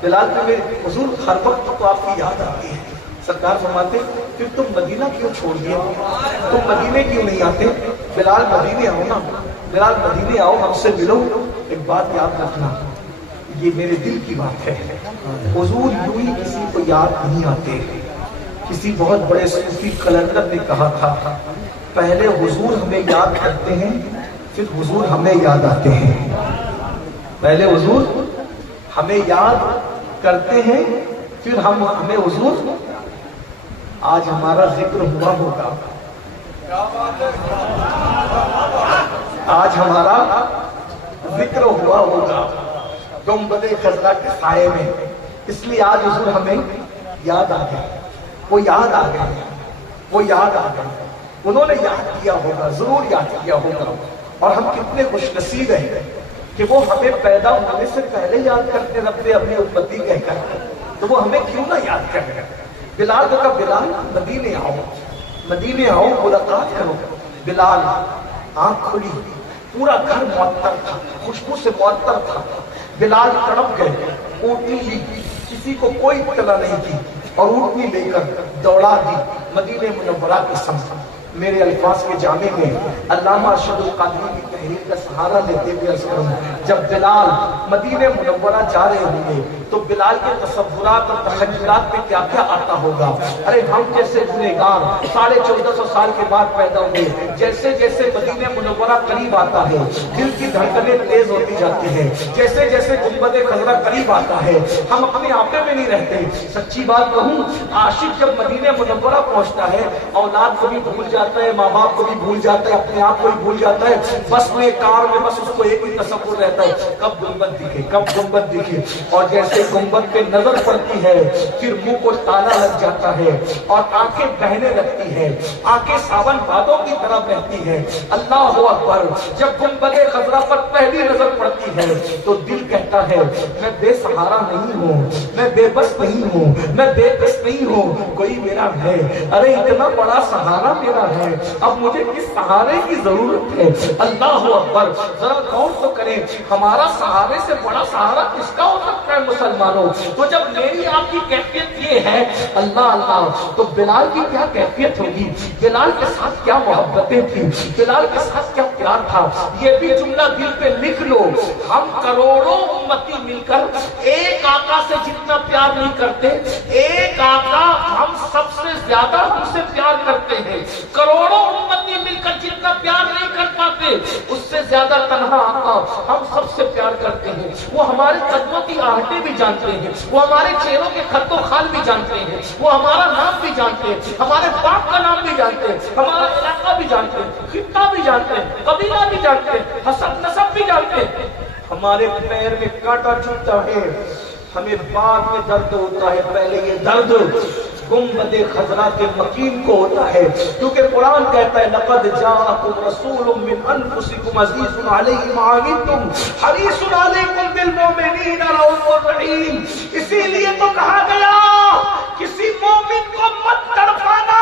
بلال تمہیں حضور ہر وقت تو آپ کی یاد آتی ہے. سرکار فرماتے پھر تم مدینہ کیوں چھوڑ دیا, تم مدینے کیوں نہیں آتے؟ بلال مدینے آؤ نا, بلال مدینے آؤ, ہم سے ملو. ایک بات یاد رکھنا, یہ میرے دل کی بات ہے, حضور یوں ہی کسی کو یاد نہیں آتے. کسی بہت بڑے صوفی قلندر نے کہا تھا, پہلے حضور ہمیں یاد کرتے ہیں پھر حضور ہمیں یاد آتے ہیں. پہلے حضور ہمیں یاد کرتے ہیں پھر ہمیں حضور. آج ہمارا ذکر ہوا ہوگا, آج ہمارا ذکر ہوا ہوگا گنبد خضرا کے سائے میں, اس لیے آج حضور ہمیں یاد آ گئے. وہ یاد آ گئے, وہ یاد آ گئے, انہوں نے یاد کیا ہوگا, ضرور یاد کیا ہوگا. اور ہم کتنے خوش نصیب ہیں کہ وہ ہمیں پیدا ہونے سے پہلے یاد کرتے رہتے اپنی امتی کہہ کر, تو وہ ہمیں کیوں نہ یاد کر رہے. بلال کو کہا بلال مدینے آؤ, مدینے آؤ, ملاقات کرو. بلال آنکھ کھلی, پورا گھر معطر تھا, خوشبو سے معطر تھا. بلال تڑپ گئے, اونٹنی لی, کسی کو کوئی اطلاع نہیں تھی, اور اونٹنی لے کر دوڑا دی مدینہ منورہ کی سمت. میرے الفاظ کے جامع میں علامہ ارشد القادری کی تحریر کا سہارا لیتے ہوئے عرض کروں, جب بلال مدینہ منورہ جا رہے ہوں گے تو بلال کے تصورات اور تخیلات میں کیا کیا آتا ہوگا. ارے ہم جیسے گنہگار 1450 سال کے بعد پیدا ہوئے, جیسے جیسے مدینہ منورہ قریب آتا ہے دل کی دھڑکنیں تیز ہوتی جاتی ہیں, جیسے جیسے گنبد خضرا قریب آتا ہے ہم اپنے آپے میں نہیں رہتے. سچی بات کہوں, عاشق جب مدینہ منورہ پہنچتا ہے اولاد کو بھی بھول جاتا ہے, ماں باپ کو بھی بھول جاتا ہے, اپنے آپ کو بھی بھول جاتا ہے. بس میں کار میں بس اس کو ایک ہی تصور رہتا ہے, کب گنبد دکھے, کب گنبد دکھے. اور جیسے گنبد پہ نظر پڑتی ہے پھر منہ کو تالا لگ جاتا ہے اور آنکھیں بہنے لگتی ہے, آنکھیں ساون بادوں کی طرح بہتی ہے. اللہ اکبر, جب گنبد خضرا پر پہلی نظر پڑتی ہے تو دل کہتا ہے میں بے سہارا نہیں ہوں, میں بے بس نہیں ہوں, میں بے بس نہیں ہوں, کوئی میرا ہے. ارے اتنا بڑا سہارا میرا ہے, اب مجھے کس سہارے کی ضرورت ہے. اللہ اکبر, ذرا غور تو کریں, ہمارا سہارے سے بڑا سہارا کس کا ہو سکتا ہے مسلمانوں. تو جب میری آپ کی کیفیت یہ ہے اللہ اللہ, تو بلال کی کیا کیفیت ہوگی, بلال کے ساتھ کیا محبتیں تھیں, بلال کے ساتھ کیا پیار تھا. یہ بھی جملہ دل پہ لکھ لو, ہم کروڑوں امتی مل کر ایک آقا سے جتنا پیار نہیں کرتے, ایک آقا ہم سب سے زیادہ ہم سے پیار کرتے ہیں. کروڑوں امتی مل کر جتنا پیار نہیں کر پاتے اس سے زیادہ تنہا آقا ہم سب سے پیار کرتے ہیں. وہ ہمارے قدموں کی آہٹیں بھی جانتے ہیں, وہ ہمارے چہروں کے خط و خال بھی جانتے ہیں, وہ ہمارا نام بھی جانتے ہیں, ہمارے باپ کا نام بھی جانتے ہیں, ہمارا علاقہ بھی جانتے ہیں, خطہ بھی جانتے ہیں, قبیلہ بھی جانتے ہیں, حسب نسب بھی جانتے ہیں. ہمارے پیر میں کانٹا چبھتا ہے، ہمیں بعد میں درد ہوتا ہے، پہلے یہ درد گنبد خضرا کے مکین کو ہوتا ہے، کیونکہ قرآن کہتا ہے لقد جاءکم رسول من انفسکم عزیز علیہ ما عنتم حریص علیکم بالمؤمنین رؤوف رحیم۔ اسی لیے تو کہا گیا کسی مومن کو مت تڑپانا،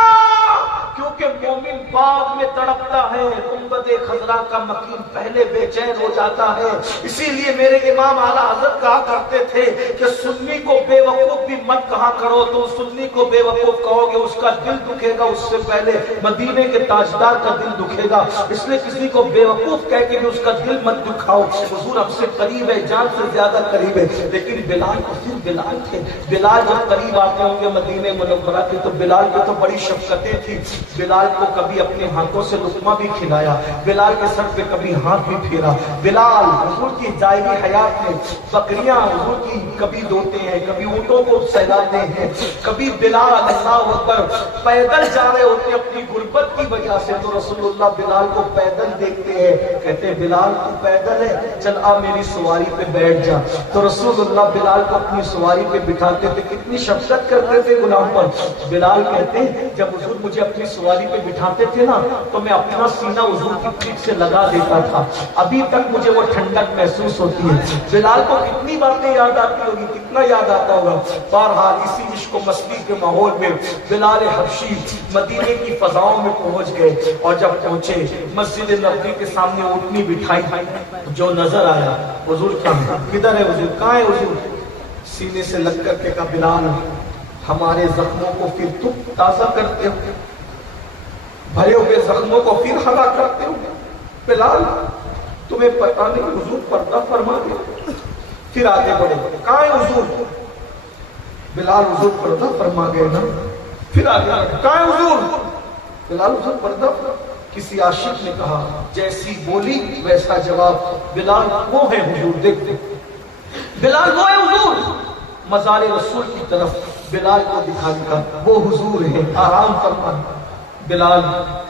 کیونکہ مومن بعد میں تڑپتا ہے، گنبد خضرا کا مکین پہلے بے چین ہو جاتا ہے۔ اسی لیے میرے امام اعلیٰ حضرت کہا کرتے تھے کہ سنی کو بے وقوف بھی مت کہا کرو، تم سنی کو بے وقوف کہو گے اس کا دل دکھے گا، اس سے پہلے مدینے کے تاجدار کا دل دکھے گا، اس لیے کسی کو بے وقوف کہہ کے بھی اس کا دل مت دکھاؤ۔ حضور ہم سے قریب ہے، جان سے زیادہ قریب ہے، لیکن بلال کو پھر بلال تھے۔ بلال جب قریب آتے ہوں گے مدینے منورہ کے تو بلال کو تو بڑی شفقتیں تھی، بلال کو کبھی اپنے ہاتھوں سے لقمہ بھی کھلایا، بلال کے سر پہ کبھی ہاتھ بھی پھیرا۔ بلال حضور کی ظاہری حیات میں بکریاں حضور کی کبھی دوتے ہیں، کبھی اونٹوں کو سہلاتے ہیں، کبھی بلال اللہ اکبر پیدل جا رہے ہوتے اپنی غربت کی وجہ سے، تو رسول اللہ بلال کو پیدل دیکھتے ہیں، کہتے ہیں بلال تو پیدل ہے، چل آ میری سواری پہ بیٹھ جا۔ تو رسول اللہ بلال کو اپنی سواری پہ بٹھاتے تھے، کتنی شفقت کرتے تھے غلام پر۔ بلال کہتے ہیں جب حضور مجھے اپنی سواری پہ بٹھاتے تھے نا تو میں اپنا سینہ حضور کی پیٹھ سے لگا دیتا تھا، ابھی تک مجھے وہ ٹھنڈک محسوس ہوتی ہے۔ بلال کو کتنی باتیں یاد آتی ہوگی، کتنا یاد آتا ہوگا۔ بہرحال اسی عشق و مستی کے ماحول میں بلال حبشی مدینے کی فضاؤں میں پہنچ گئے، اور جب پہنچے مسجد نبوی کے سامنے اونٹنی بٹھائی، جو نظر آیا حضور کہاں، کدھر ہے حضور، کہاں ہے حضور؟ سینے سے لگ کر کے کہا بلال ہمارے زخموں کو پھر تم تازہ کرتے ہو، بھرے ہوئے زخموں کو پھر ہلا کرتے ہو۔ بلال تمہیں پتہ نہیں حضور پردہ فرما گئے۔ پھر آگے بڑھے، کہاں ہے حضور؟ بلال حضور پردہ فرما گئے نا۔ پھر آگے بڑھے، کہاں ہے حضور؟ بلال حضور پردہ۔ کسی عاشق نے کہا جیسی بولی ویسا جواب، بلال وہ ہے حضور، دیکھتے بلال وہ ہے حضور۔ مزار رسول کی طرف بلال کو دکھا دیا، وہ حضور ہے، آرام فرما۔ بلال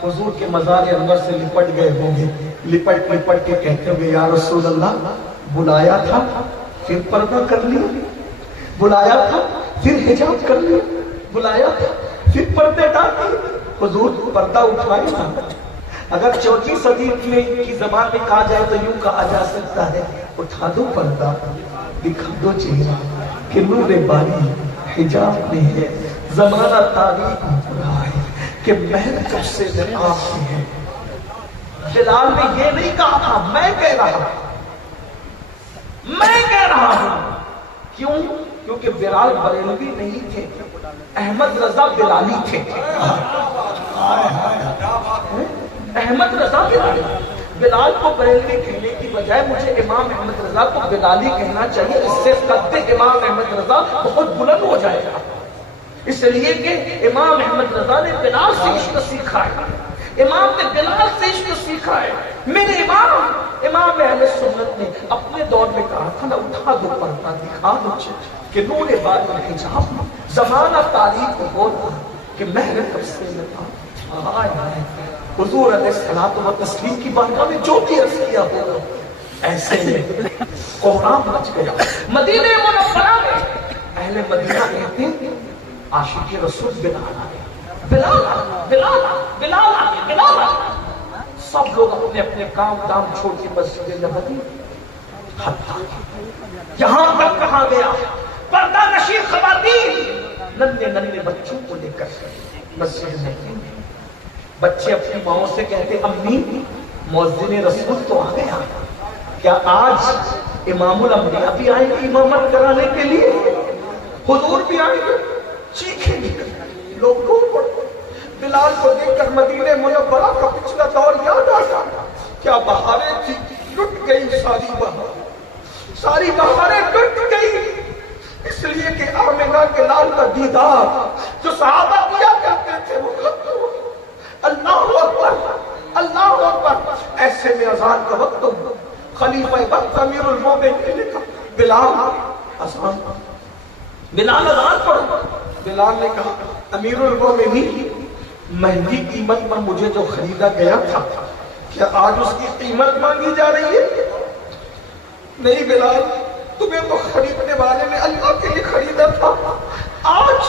حضور کے مزار انور سے لپٹ گئے ہوں گے، لپٹ کے کہتے ہوئے یا رسول اللہ بلایا تھا پھر پردہ کر لیا، بلایا تھا پھر حجاب کر لیا، بلایا تھا پھر پردے ڈال دیے۔ حضور پردہ اٹھائے نا۔ اگر چوتھی صدی کی زبان میں کہا جائے تو یوں کہا جا سکتا ہے اٹھا دو پردہ، دکھا دو چہرہ کہ نور باری حجاب میں ہے، زمانہ تاریخ ہو رہا ہے کہ مہر کب سے آپ میں ہے۔ بلال نے یہ نہیں کہا تھا، میں کہہ رہا ہوں۔ کیوں؟ کیونکہ بلال بریلوی نہیں تھے، احمد رضا بلالی تھے۔ احمد رضا بلالی، بلال کو بریلوی کہنے کی بجائے مجھے امام احمد رضا کو بلالی کہنا چاہیے، اس سے قد امام احمد رضا بہت بلند ہو جائے گا، اس لیے کہ امام احمد رضا نے بلال سے عشق سیکھا ہے، امام نے بلال سے عشق سیکھا ہے۔ میرے امام اہل سنت نے اپنے دور میں کہا تھا نا اٹھا دو پردہ، دکھا دو کہ نور باری حجاب، زمانہ تاریخ ہو رہا کہ مہر کب سے حضور علیہ الصلوۃ والتسلیم کی بارگاہ میں جو بھی عرض کیا ہوگا، ایسے میں قرآن بچ گیا۔ مدینہ منورہ میں اہل مدینہ کہتے ہیں عاشق رسول بلال آئے، بلال آئے۔ سب لوگ اپنے اپنے کام چھوڑ کے مسجد نبوی، یہاں تک کہا گیا پردہ نشین خواتین ننھے بچوں کو لے کر مسجد نبوی میں، بچے اپنی ماؤں سے کہتے امی مؤذن رسول تو آ گیا، کیا آج امام الانبیاء بھی آئیں گے امامت کرانے کے لیے، حضور بھی آئیں گے؟ چیخیں گے لوگ پڑتے۔ بلال کو دیکھ کر مدینہ منورہ کا پچھلا دور یاد آتا، کیا بہاریں تھی، ٹوٹ گئی ساری بہاریں ٹوٹ گئی، اس لیے کہ آمنہ کے لال کا دیدار جو صحابہ کیا کرتے تھے وہ ختم ہو۔ اللہ اکبر، اللہ اکبر۔ ایسے میں اذان کا وقت خلیفہ وقت امیر المومنین نے کہا بلال اذان پڑھو۔ بلال نے کہا امیر المومنین مہنگی قیمت پر مجھے جو خریدا گیا تھا کیا آج اس کی قیمت مانگی جا رہی ہے؟ نہیں بلال، تمہیں تو خریدنے والے نے اللہ کے لیے خریدا تھا، آج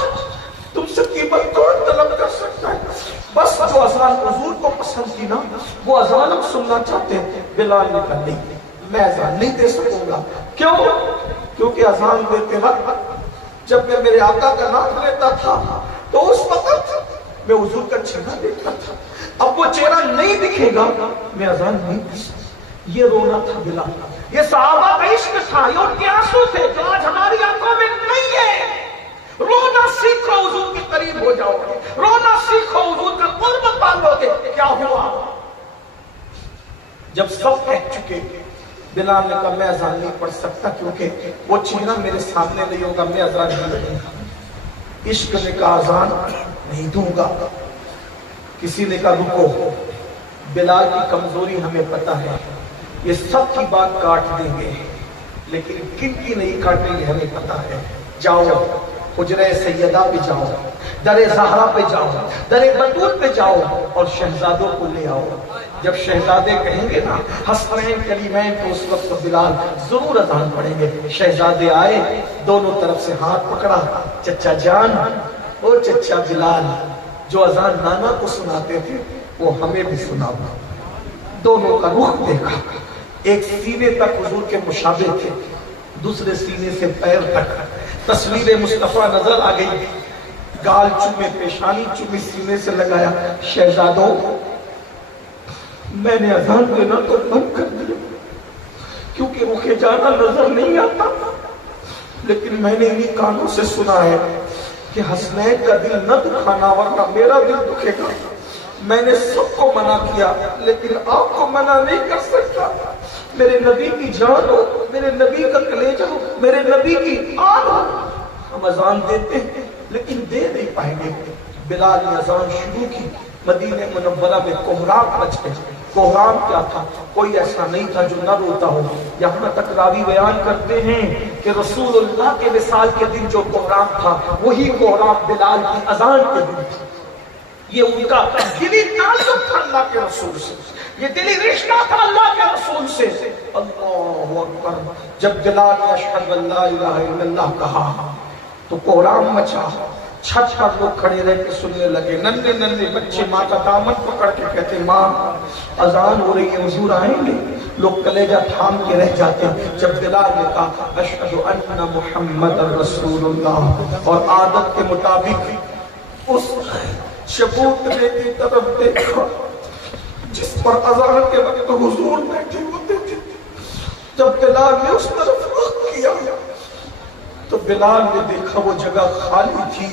تم سے قیمت کون طلب کر سکتا ہے؟ بس جو اذان حضور کو پسند تھی نا، وہ اذان ہم سننا چاہتے ہیں۔ بلال نے کہا نہیں، میں اذان نہیں دے سکوں گا۔ کیوں؟ کیونکہ اذان دیتے وقت جب میں میرے آقا کا نام لیتا تھا تو اس وقت میں حضور کا چہرہ دیکھتا تھا، اب وہ چہرہ نہیں دکھے گا، میں اذان نہیں دے سکتا۔ یہ رونا تھا بلال، یہ صحابہ کا عشق تھا، یہ ان کے آنسو تھے جو آج ہماری آنکھوں میں نہیں ہے۔ رونا سیکھو، حضور کے قریب ہو جاؤ گے، رونا سیکھو، حضور کا قرب پالو گے۔ کیا ہوا؟ جب سب کہہ چکے، بلال نے کہا میں اذان نہیں پڑھ سکتا کیونکہ وہ چہرہ میرے سامنے نہیں ہوگا، میں اذان نہیں دوں گا۔ عشق نے کہا اذان نہیں دوں گا۔ کسی نے کہا رکو، بلال کی کمزوری ہمیں پتہ ہے، یہ سب کی بات کاٹ دیں گے لیکن کن کی نہیں کاٹیں گے ہمیں پتہ ہے۔ جاؤ حجرہ سیدہ پہ جاؤ، در زہرا پہ جاؤ، در بطول پہ جاؤ اور شہزادوں کو لے آؤ۔ جب شہزادے کہیں گے نا حسنین کریمین تو اس وقت بلال ضرور اذان پڑھیں گے۔ شہزادے آئے، دونوں طرف سے ہاتھ پکڑا، چچا جان، او چچا بلال، جو اذان نانا کو سناتے تھے وہ ہمیں بھی سناؤ۔ دونوں کا رخ دیکھا، ایک سینے تک حضور کے مشابہ تھے، دوسرے سینے سے پیر تک تصویر مصطفیٰ نظر آ گئی۔ گال چومے، پیشانی چومی، سینے سے لگایا۔ شہزادوں، میں نے اذان دینا تو بند کر دیا کیونکہ مجھے جانا نظر نہیں آتا، لیکن میں نے انہی کانوں سے سنا ہے کہ حسنین کا دل نہ دکھانا ورنہ میرا دل دکھے گا۔ میں نے سب کو منع کیا لیکن آپ کو منع نہیں کر سکتا۔ میرے نبی کی جان ہو، میرے نبی کا کلیجہ ہو، میرے نبی کی آن ہو، ہم اذان دیتے ہیں لیکن دے نہیں پائیں گے۔ بلال نے اذان شروع کی، مدینہ منورہ میں کوہرام مچ گئے۔ کوہرام کیا تھا؟ کوئی ایسا نہیں تھا جو نہ روتا ہو۔ یہاں تک راوی بیان کرتے ہیں کہ رسول اللہ کے وصال کے دن جو کوہرام تھا وہی کوہرام بلال کی اذان کے دن تھا۔ یہ ان کا دلی تعلق تھا اللہ کے رسول سے، یہ دلی رشتہ تھا اللہ کے رسول سے۔ اللہ اکبر! جب بلال نے اشہد ان لا الہ الا اللہ کہا تو کوہرام مچا۔ چھت پر لوگ کھڑے رہ کے سننے لگے، ننھے ننھے بچے ماں کا دامن پکڑ کے کہتے ماں اذان ہو رہی ہے، حضور آئیں گے۔ لوگ کلیجہ تھام کے رہ جاتے۔ جب بلال نے کہا اشہد ان محمد رسول اللہ اور عادت کے مطابق اس چبوترے کی طرف دیکھا جس پر اذان کے وقت حضور بیٹھے ہوتے تھے، جب بلال نے اس طرف رخ کیا تو بلال نے دیکھا وہ جگہ خالی تھی۔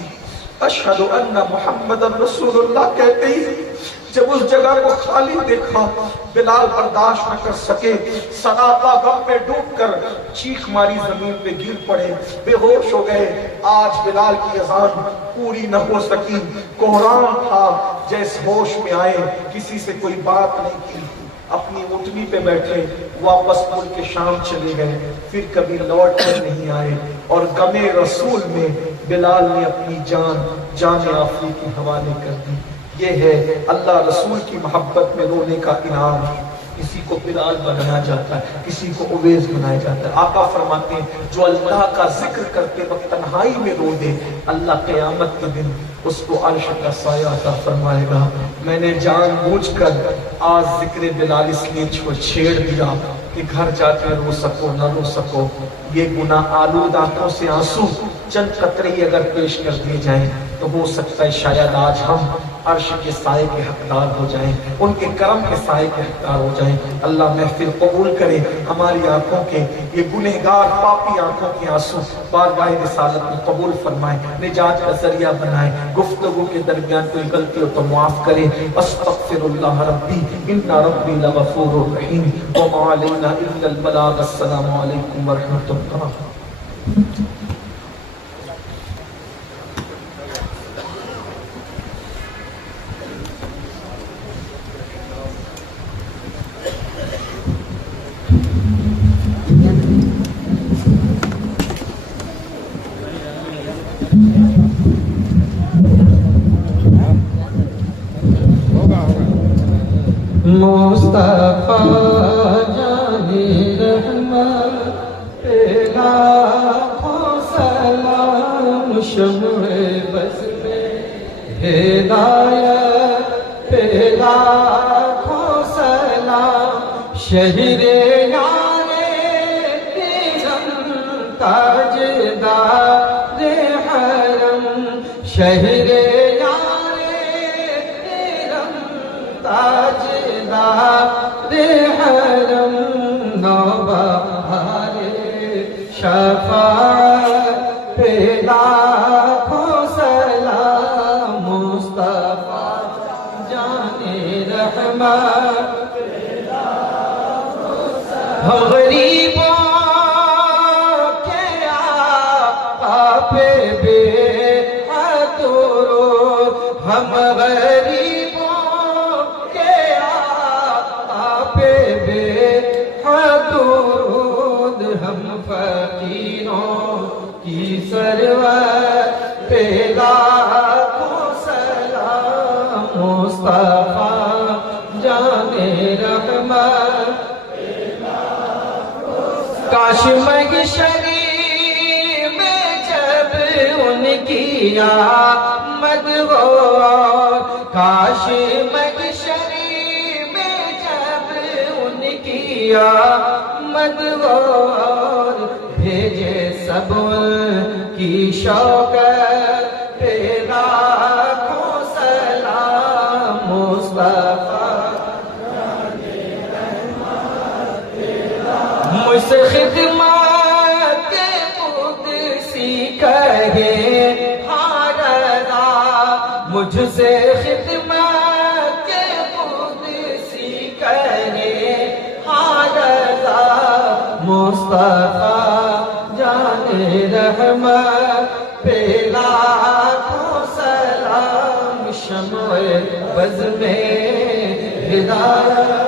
اشہد ان محمد رسول اللہ کہتے ہی جب اس جگہ کو خالی دیکھا بلال برداشت نہ کر سکے، سراپا غم میں ڈوب کر چیخ ماری زمین پہ گر پڑے، بے ہوش ہو گئے۔ آج بلال کی اذان پوری نہ ہو سکی، کوہرام تھا۔ جیسے ہوش میں آئے، کسی سے کوئی بات نہیں کی، اپنی اونٹنی پہ بیٹھے، واپس ملک شام چلے گئے، پھر کبھی لوٹ کر نہیں آئے۔ اور غم رسول میں بلال نے اپنی جان آفری کی حوالے کر دی۔ یہ ہے اللہ رسول کی محبت میں رونے کا انعام۔ کسی کو بلال بنایا جاتا ہے، کسی کو اویس بنایا جاتا ہے۔ آقا فرماتے ہیں جو اللہ کا ذکر کرتے وقت تنہائی میں رو دے، اللہ قیامت کے دن اس کو عرش کا سایہ عطا فرمائے گا۔ میں نے جان بوجھ کر آج ذکر بلال اس لیے چھیڑ دیا کہ گھر جا کے رو سکو نہ رو سکو، یہ گناہ آلود آنکھوں سے آنسو چند قطرے اگر پیش کر دیے جائیں تو ہو سکتا ہے شاید آج ہم عرش کے سائے کے حقدار ہو جائیں، ان کے کرم کے سائے کے حقدار ہو جائیں۔ اللہ محفل قبول کرے، ہماری آنکھوں کے یہ گنہگار پاپی آنکھوں کے آنسو بارگاہ رسالت میں قبول فرمائے، نجات کا ذریعہ بنائے۔ گفتگو کے درمیان کوئی غلطی ہو تو معاف کرے۔ استغفر اللہ ربی ان ربی لغفور رحیم وما علینا الا البلاغ۔ السلام علیکم ورحمۃ اللہ۔ مصطفیٰ جان رحمت پہ لاکھوں سلام، شمع بز میں ہدایت پہ لاکھوں سلام، شہر یار کرم تاجدار حرم، شہر یار کرم تاجدار حرم، نوبہار شفاعت پہ لاکھوں سلام، مصطفیٰ جان رحمت پہ لاکھوں سلام، ہم غریبوں کے آقا پہ بے حد درود، ہم غریبوں کے آقا پہ بے حد درود، ہم فقیروں کی سرور پہ لاکھوں سلام، مصطفیٰ جان رحمت پہ لاکھوں سلام، کاش محشر میں جب ان کی آمد ہو، کاش محشر میں جب ان کی آمد ہو، بھیجے سب کی شوکت پہ لاکھوں سلام، مصطفیٰ مجھ سے خدمت قدسی کہے ہاں رضا، مجھ سے خدمت قدسی کہے ہاں رضا، مصطفیٰ جان رحمت پہ لاکھوں سلام، شمع بز میں ہدایت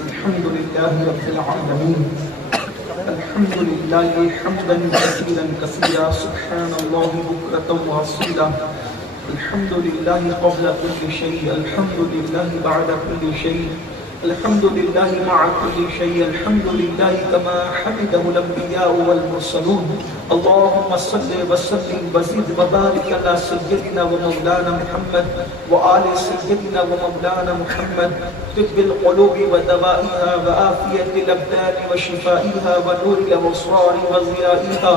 الحمد لله رب العالمين، الحمد لله حمدا كثيرا كثيرا، سبحان الله بكرة وأصيلا، الحمد لله قبل كل شيء، الحمد لله بعد كل شيء، الحمد لله مع كل شيء، الحمد لله كما حمده الأنبياء والمرسلون. اللهم صل وسلم وزد وبارك على سيدنا ومولانا محمد وآل سيدنا ومولانا محمد، طب القلوب ودوائها وآفية الأبدان وشفائها ونور الأبصار وضيائها،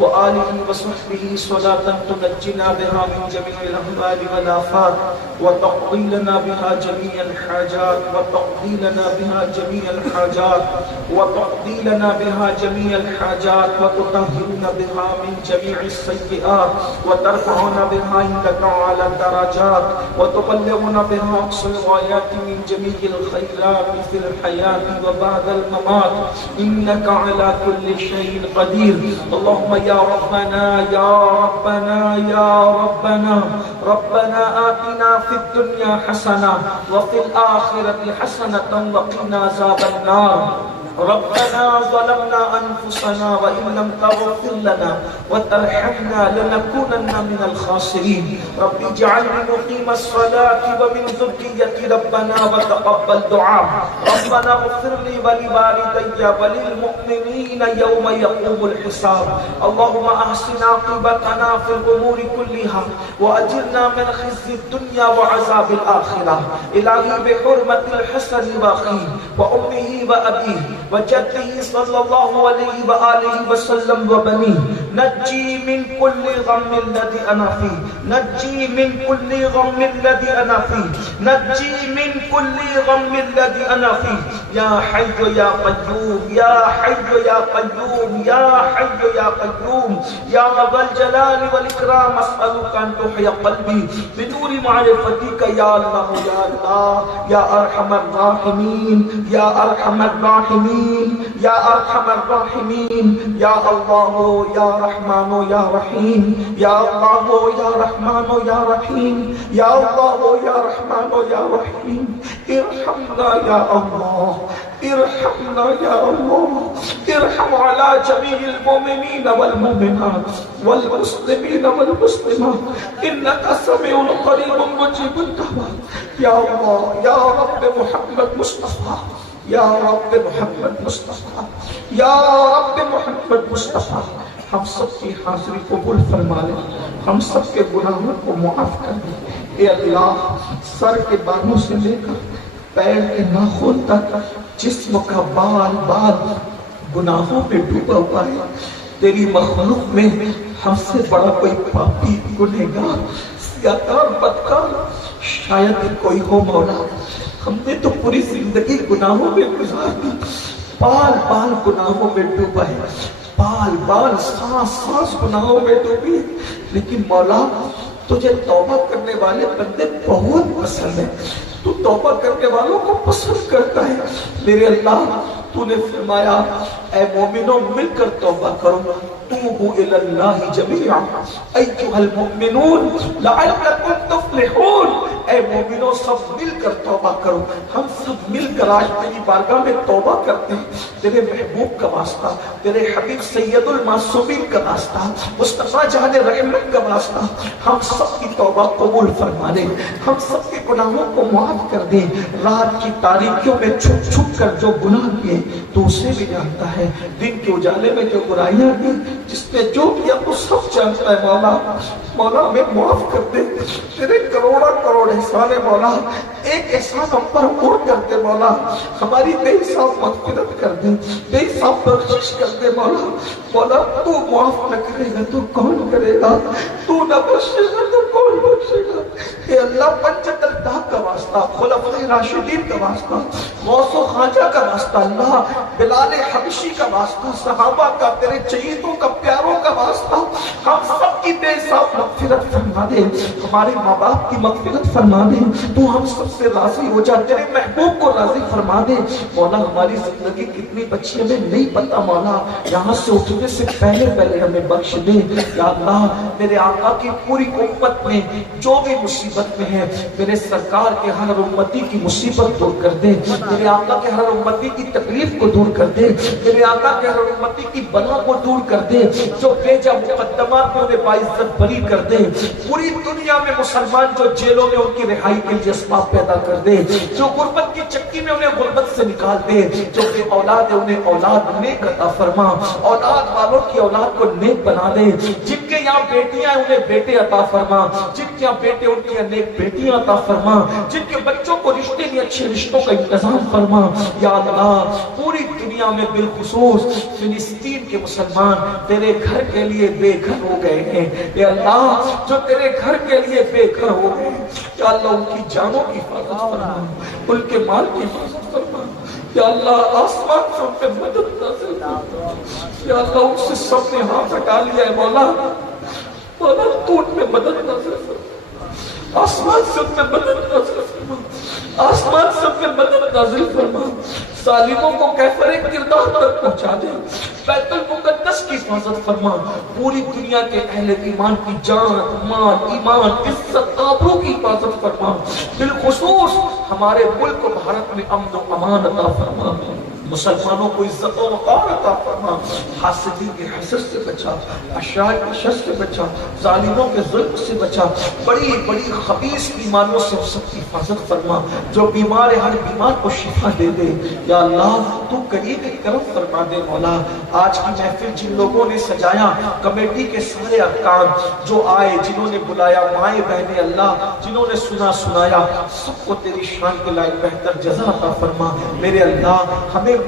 وآله وصحبه صلاة تنجنا بها من جميع الأهوال والآفات، وتقضي لنا بها جميع الحاجات، وتقضي لنا بها جميع الحاجات، وتقضي لنا بها جميع الحاجات، وتطهرنا بها من جميع السيئات، وترفعنا بها عندك على الدرجات، وتبلغنا بها أقصى الغايات من جميع الخيرات في الحياة وبعد الممات، إنك على كل شيء قدير. اللهم يا ربنا يا ربنا يا ربنا، ربنا آتنا في الدنيا حسنة وفي الآخرة حسنة وقنا عذاب النار. ربنا ظلمنا أنفسنا وإن لم تغفر لنا وترحمنا لنكونن من الخاسرين. رب اجعلني مقيم الصلاة ومن ذريتي ربنا وتقبل دعاء. ربنا اغفر لي ولوالدي وللمؤمنين يوم يقوم الحساب. اللهم أحسن عاقبتنا في الأمور كلها وأجرنا من خزي الدنيا وعذاب الآخرة. إلهي بحرمة الحسن وأخيه وأمه وأبيه وجده صلى الله عليه وآله وسلم وبنيه نجی من کل غم الذی انا فی، نجی من کل غم الذی انا فی، نجی من کل غم الذی انا فی، یا حی یا قیوم، یا حی یا قیوم، یا حی یا قیوم، یا ذا الجلال والاکرام اسألک ان تحیی قلبی بنور معرفتک یا اللہ یا اللہ یا ارحم الراحمین یا ارحم الراحمین یا ارحم الراحمین یا اللہ یا رحمان یا رحیم یا اللہ یا رحمان یا رحیم یا اللہ یا رحمان یا رحیم ارحمنا یا اللہ ارحمنا یا اللہ ارحم على جميع المؤمنين والمؤمنات والمسلمين والمسلمات انك سميع قريب مجيب الدعوات یا اللہ یا رب محمد مصطفیٰ یا رب محمد مصطفیٰ یا رب محمد مصطفیٰ ہم سب کی حاضری قبول فرما لے، ہم سب کے گناہوں کو معاف کر دے۔ اے اللہ سر کے بالوں سے لے کر پیر کے ناخن تک جسم کا بال بال گناہوں میں ڈوبا ہوا ہے۔ تیری مخلوق میں ہم سے بڑا کوئی پاپی گنہگار سیاکار بدکار شاید ہی کوئی ہو مولا۔ ہم نے تو پوری زندگی گناہوں میں گزار دی، بال بال گناہوں میں ڈوبا ہے، بال بال سانس سانس گناہوں میں ڈوبی ہے، لیکن مولا تجھے توبہ کرنے والے بندے بہت پسند ہیں، تو توبہ کرنے والوں کو پسند کرتا ہے۔ میرے اللہ تو نے فرمایا اے مومنوں مل کر توبہ کرو، توبوا الی اللہ جمیعا ایھا المؤمنون لعلکم تفلحون۔ اے مومنوں سب مل کر توبہ کرو۔ ہم سب مل کر آج تیری بارگاہ میں توبہ کرتے ہیں، تیرے محبوب کا واسطہ، تیرے حبیب سید المعصومین کا واسطہ، مصطفیٰ جان رحمت کا واسطہ ہم سب کی توبہ قبول فرما دے، ہم سب کے گناہوں کو معاف کر دے۔ رات کی تاریکیوں میں چھپ چھپ کر جو گناہ کیے تو اسے بھی جانتا ہے، دن کے اجالے میں جو برائیاں کی جس نے جو کیا تو سب جانتا ہے۔ مولا مولا ہمیں معاف کر دے، تیرے کروڑا کروڑ احسان ہے مولا، ایک احسان ہم پر اور کر دے مولا، ہماری بے حساب مغفرت کر دے، بے حساب بخشش کر دے مولا۔ مولا تو معاف نہ کرے گا تو کون کرے گا، تو نہ بخشے گا تو کون بخشے گا۔ اے اللہ پنجت الدہ کا واسطہ، خلفائے راشدین کا واسطہ، غوث و خواجہ کا واسطہ، اللہ بلال حبشی کا واسطہ، صحابہ کا، تیرے چہیتوں کا، پیاروں کا واسطہ، ہم سب کی بے حساب مغفرت فرما دے، ہمارے ماں باپ کی مغفرت فرما دے، تو ہم سب سے راضی ہو جا، تیرے محبوب کو راضی فرما دے۔ مولا ہماری زندگی کتنی بچی ہمیں نہیں پتا مولا، یہاں سے اٹھنے سے پہلے پہلے ہمیں بخش دے۔ یا اللہ میرے آقا کی پوری امت میں جو بھی مصیبت میں ہے، میرے سرکار کے ہر امتی کی مصیبت دور کر دے، میرے آقا کے ہر امتی کی تکلیف کو دور کر دے، میرے آقا کے ہر امتی کی بلا کو دور کر دے، جو بھیجا مقدمات میں انہیں باعزت بری کر دے، پوری دنیا میں مسلمان جو جیلوں میں ان کی رہائی کے لیے اسباب پیدا کر دے، جو غربت کی چکی میں انہیں غربت سے نکال دے، جو بے اولاد ہے انہیں اولاد نیک عطا فرما، اولاد والوں کی اولاد کو نیک بنا دے، جن کے یہاں بیٹیاں ہیں انہیں بیٹے عطا فرما، جن کے یہاں بیٹے ان کے یہاں نیک بیٹیاں عطا فرما، جن کے بچوں کو رشتے نہیں اچھے رشتوں کا انتظام فرما۔ یا اللہ پوری دنیا میں بالخصوص فلسطین کے مسلمان تیرے گھر کے لیے بے گھر ہو گئے ہیں، یا اللہ جو تیرے گھر کے لیے بے گھر ہو گئے ہیں، یا اللہ ان کی جانوں کی حفاظت فرما، ان کے مال کی حفاظت فرما، یا اللہ آسمان سے ان پہ مدد نازل فرما، یا اللہ ان سے سب نے ہاتھ ہٹا لیا ہے مولا، مولا تو ان پہ مدد نازل فرما، آسمان سے ان پہ مدد نازل فرما، آسمان سے ان پہ مدد نازل فرما، ظالموں کو کیفر کردار تک پہنچا دے، بیت المقدس کی حفاظت فرما، پوری دنیا کے اہل ایمان کی جان مال ایمان عزت آبرو کی حفاظت فرما، بالخصوص ہمارے ملک و بھارت میں امن و امان عطا فرما، مسلمانوں کو عزت و وقار عطا فرما، حاسدین کے حسد سے بچا، اشرار کے شر سے بچا، ظالموں کے ظلم سے بچا، بڑی بڑی خبیث بیماریوں سے سب کی حفاظت فرما، جو بیمار ہے ہر بیمار کو شفا دے دے۔ یا اللہ تو کریم کرم فرما دے مولا۔ آج کی محفل جن لوگوں نے سجایا، کمیٹی کے سارے ارکان جو آئے، جنہوں نے بلایا، مائیں بہنیں اللہ جنہوں نے سنا سنایا، سب کو تیری شان کے لائق بہتر جزا عطا فرما۔ میرے اللہ ہمیں